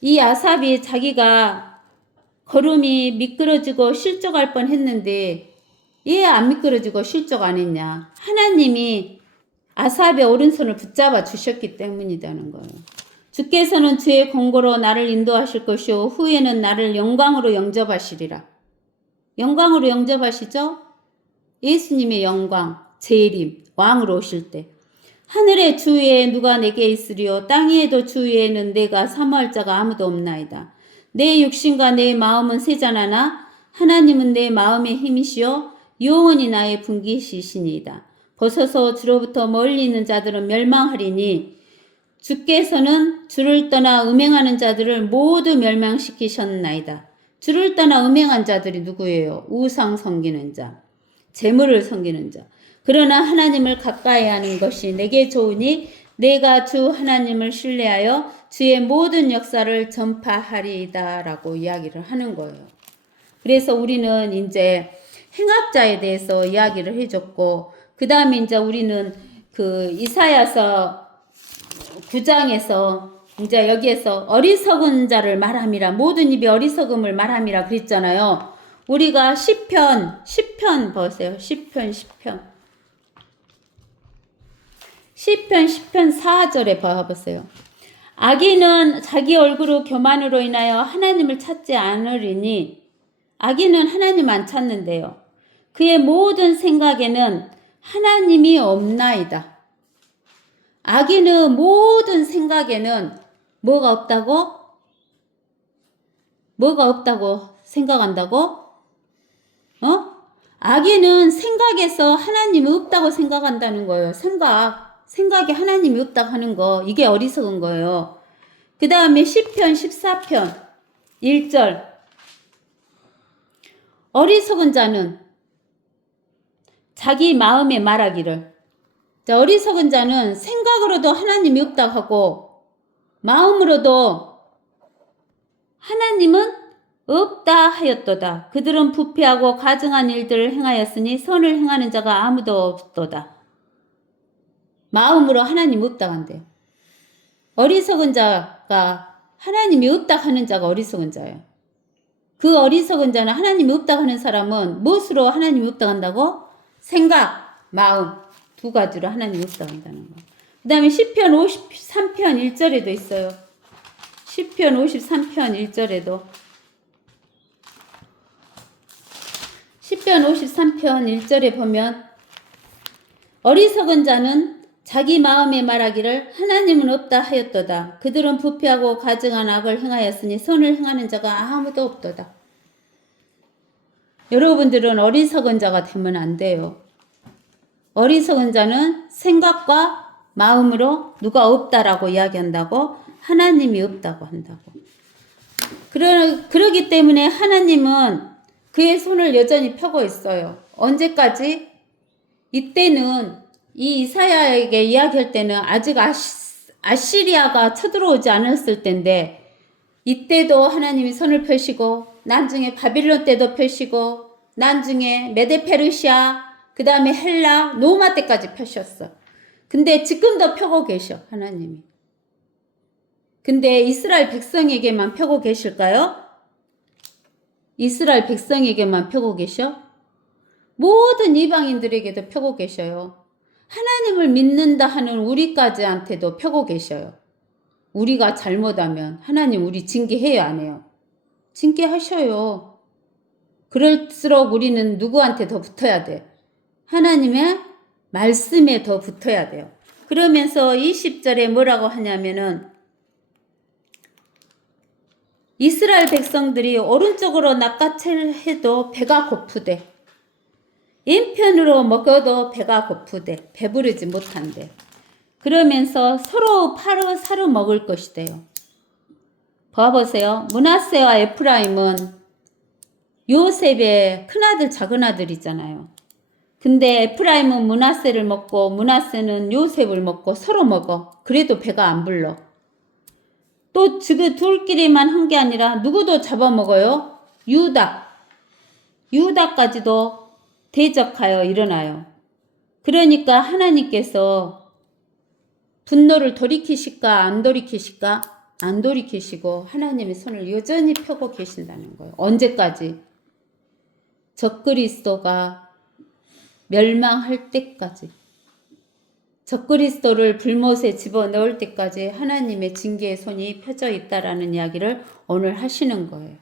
이 아삽이 자기가 걸음이 미끄러지고 실족할 뻔했는데 왜 안 미끄러지고 실족 안 했냐? 하나님이 아삽의 오른손을 붙잡아 주셨기 때문이라는 거예요. 주께서는 주의 공고로 나를 인도하실 것이요 후에는 나를 영광으로 영접하시리라. 영광으로 영접하시죠? 예수님의 영광, 재림, 왕으로 오실 때. 하늘의 주 위에 누가 내게 있으리요 땅 위에도 주 위에는 내가 사모할 자가 아무도 없나이다. 내 육신과 내 마음은 세잔하나 하나님은 내 마음의 힘이시요 영원히 나의 분기시시니이다. 벗어서 주로부터 멀리 있는 자들은 멸망하리니 주께서는 주를 떠나 음행하는 자들을 모두 멸망시키셨나이다. 주를 떠나 음행한 자들이 누구예요? 우상 섬기는 자, 재물을 섬기는 자. 그러나 하나님을 가까이 하는 것이 내게 좋으니 내가 주 하나님을 신뢰하여 주의 모든 역사를 전파하리이다 라고 이야기를 하는 거예요. 그래서 우리는 이제 행악자에 대해서 이야기를 해줬고 그 다음에 이제 우리는 그 이사야서 9장에서 이제 여기에서 어리석은 자를 말함이라, 모든 입이 어리석음을 말함이라 그랬잖아요. 우리가 시편 보세요. 시편 4절에 봐보세요. 악인은 자기 얼굴의 교만으로 인하여 하나님을 찾지 않으리니, 악인은 하나님 안 찾는데요. 그의 모든 생각에는 하나님이 없나이다. 악인의 모든 생각에는 뭐가 없다고? 뭐가 없다고 생각한다고? 악인은 생각에서 하나님이 없다고 생각한다는 거예요. 생각에 하나님이 없다고 하는 거, 이게 어리석은 거예요. 그 다음에 시편 14편 1절. 어리석은 자는 자기 마음에 말하기를. 자, 어리석은 자는 생각으로도 하나님이 없다고 하고 마음으로도 하나님은 없다 하였도다. 그들은 부패하고 가증한 일들을 행하였으니 선을 행하는 자가 아무도 없도다. 마음으로 하나님 없다고 한대요. 어리석은 자가 하나님이 없다고 하는 자가 어리석은 자예요. 그 어리석은 자는 하나님이 없다고 하는 사람은 무엇으로 하나님이 없다고 한다고? 생각, 마음 두 가지로 하나님이 없다고 한다는 거. 그 다음에 시편 53편 1절에도 있어요. 시편 53편 1절에도 시편 53편 1절에 보면 어리석은 자는 자기 마음에 말하기를 하나님은 없다 하였도다. 그들은 부패하고 가증한 악을 행하였으니 선을 행하는 자가 아무도 없도다. 여러분들은 어리석은 자가 되면 안 돼요. 어리석은 자는 생각과 마음으로 누가 없다라고 이야기한다고? 하나님이 없다고 한다고. 그러기 때문에 하나님은 그의 손을 여전히 펴고 있어요. 언제까지? 이때는 이 이사야에게 이야기할 때는 아직 아시리아가 쳐들어오지 않았을 때인데, 이때도 하나님이 손을 펴시고 나중에 바빌론 때도 펴시고 나중에 메데페르시아 그 다음에 헬라 로마 때까지 펴셨어. 근데 지금도 펴고 계셔 하나님이. 근데 이스라엘 백성에게만 펴고 계실까요? 이스라엘 백성에게만 펴고 계셔? 모든 이방인들에게도 펴고 계셔요. 하나님을 믿는다 하는 우리까지한테도 펴고 계셔요. 우리가 잘못하면 하나님 우리 징계해요, 안 해요? 징계하셔요. 그럴수록 우리는 누구한테 더 붙어야 돼? 하나님의 말씀에 더 붙어야 돼요. 그러면서 20절에 뭐라고 하냐면은 이스라엘 백성들이 오른쪽으로 낚아채를 해도 배가 고프대. 왼편으로 먹어도 배가 고프대. 배부르지 못한대. 그러면서 서로 파로 사로 먹을 것이대요. 봐보세요. 므낫세와 에프라임은 요셉의 큰아들 작은아들이잖아요. 근데 에프라임은 므낫세를 먹고 므낫세는 요셉을 먹고 서로 먹어. 그래도 배가 안 불러. 또 그 둘끼리만 한 게 아니라 누구도 잡아먹어요. 유다까지도 대적하여 일어나요. 그러니까 하나님께서 분노를 돌이키실까 안 돌이키실까? 안 돌이키시고 하나님의 손을 여전히 펴고 계신다는 거예요. 언제까지? 적그리스도가 멸망할 때까지. 적그리스도를 불못에 집어넣을 때까지 하나님의 징계의 손이 펴져 있다라는 이야기를 오늘 하시는 거예요.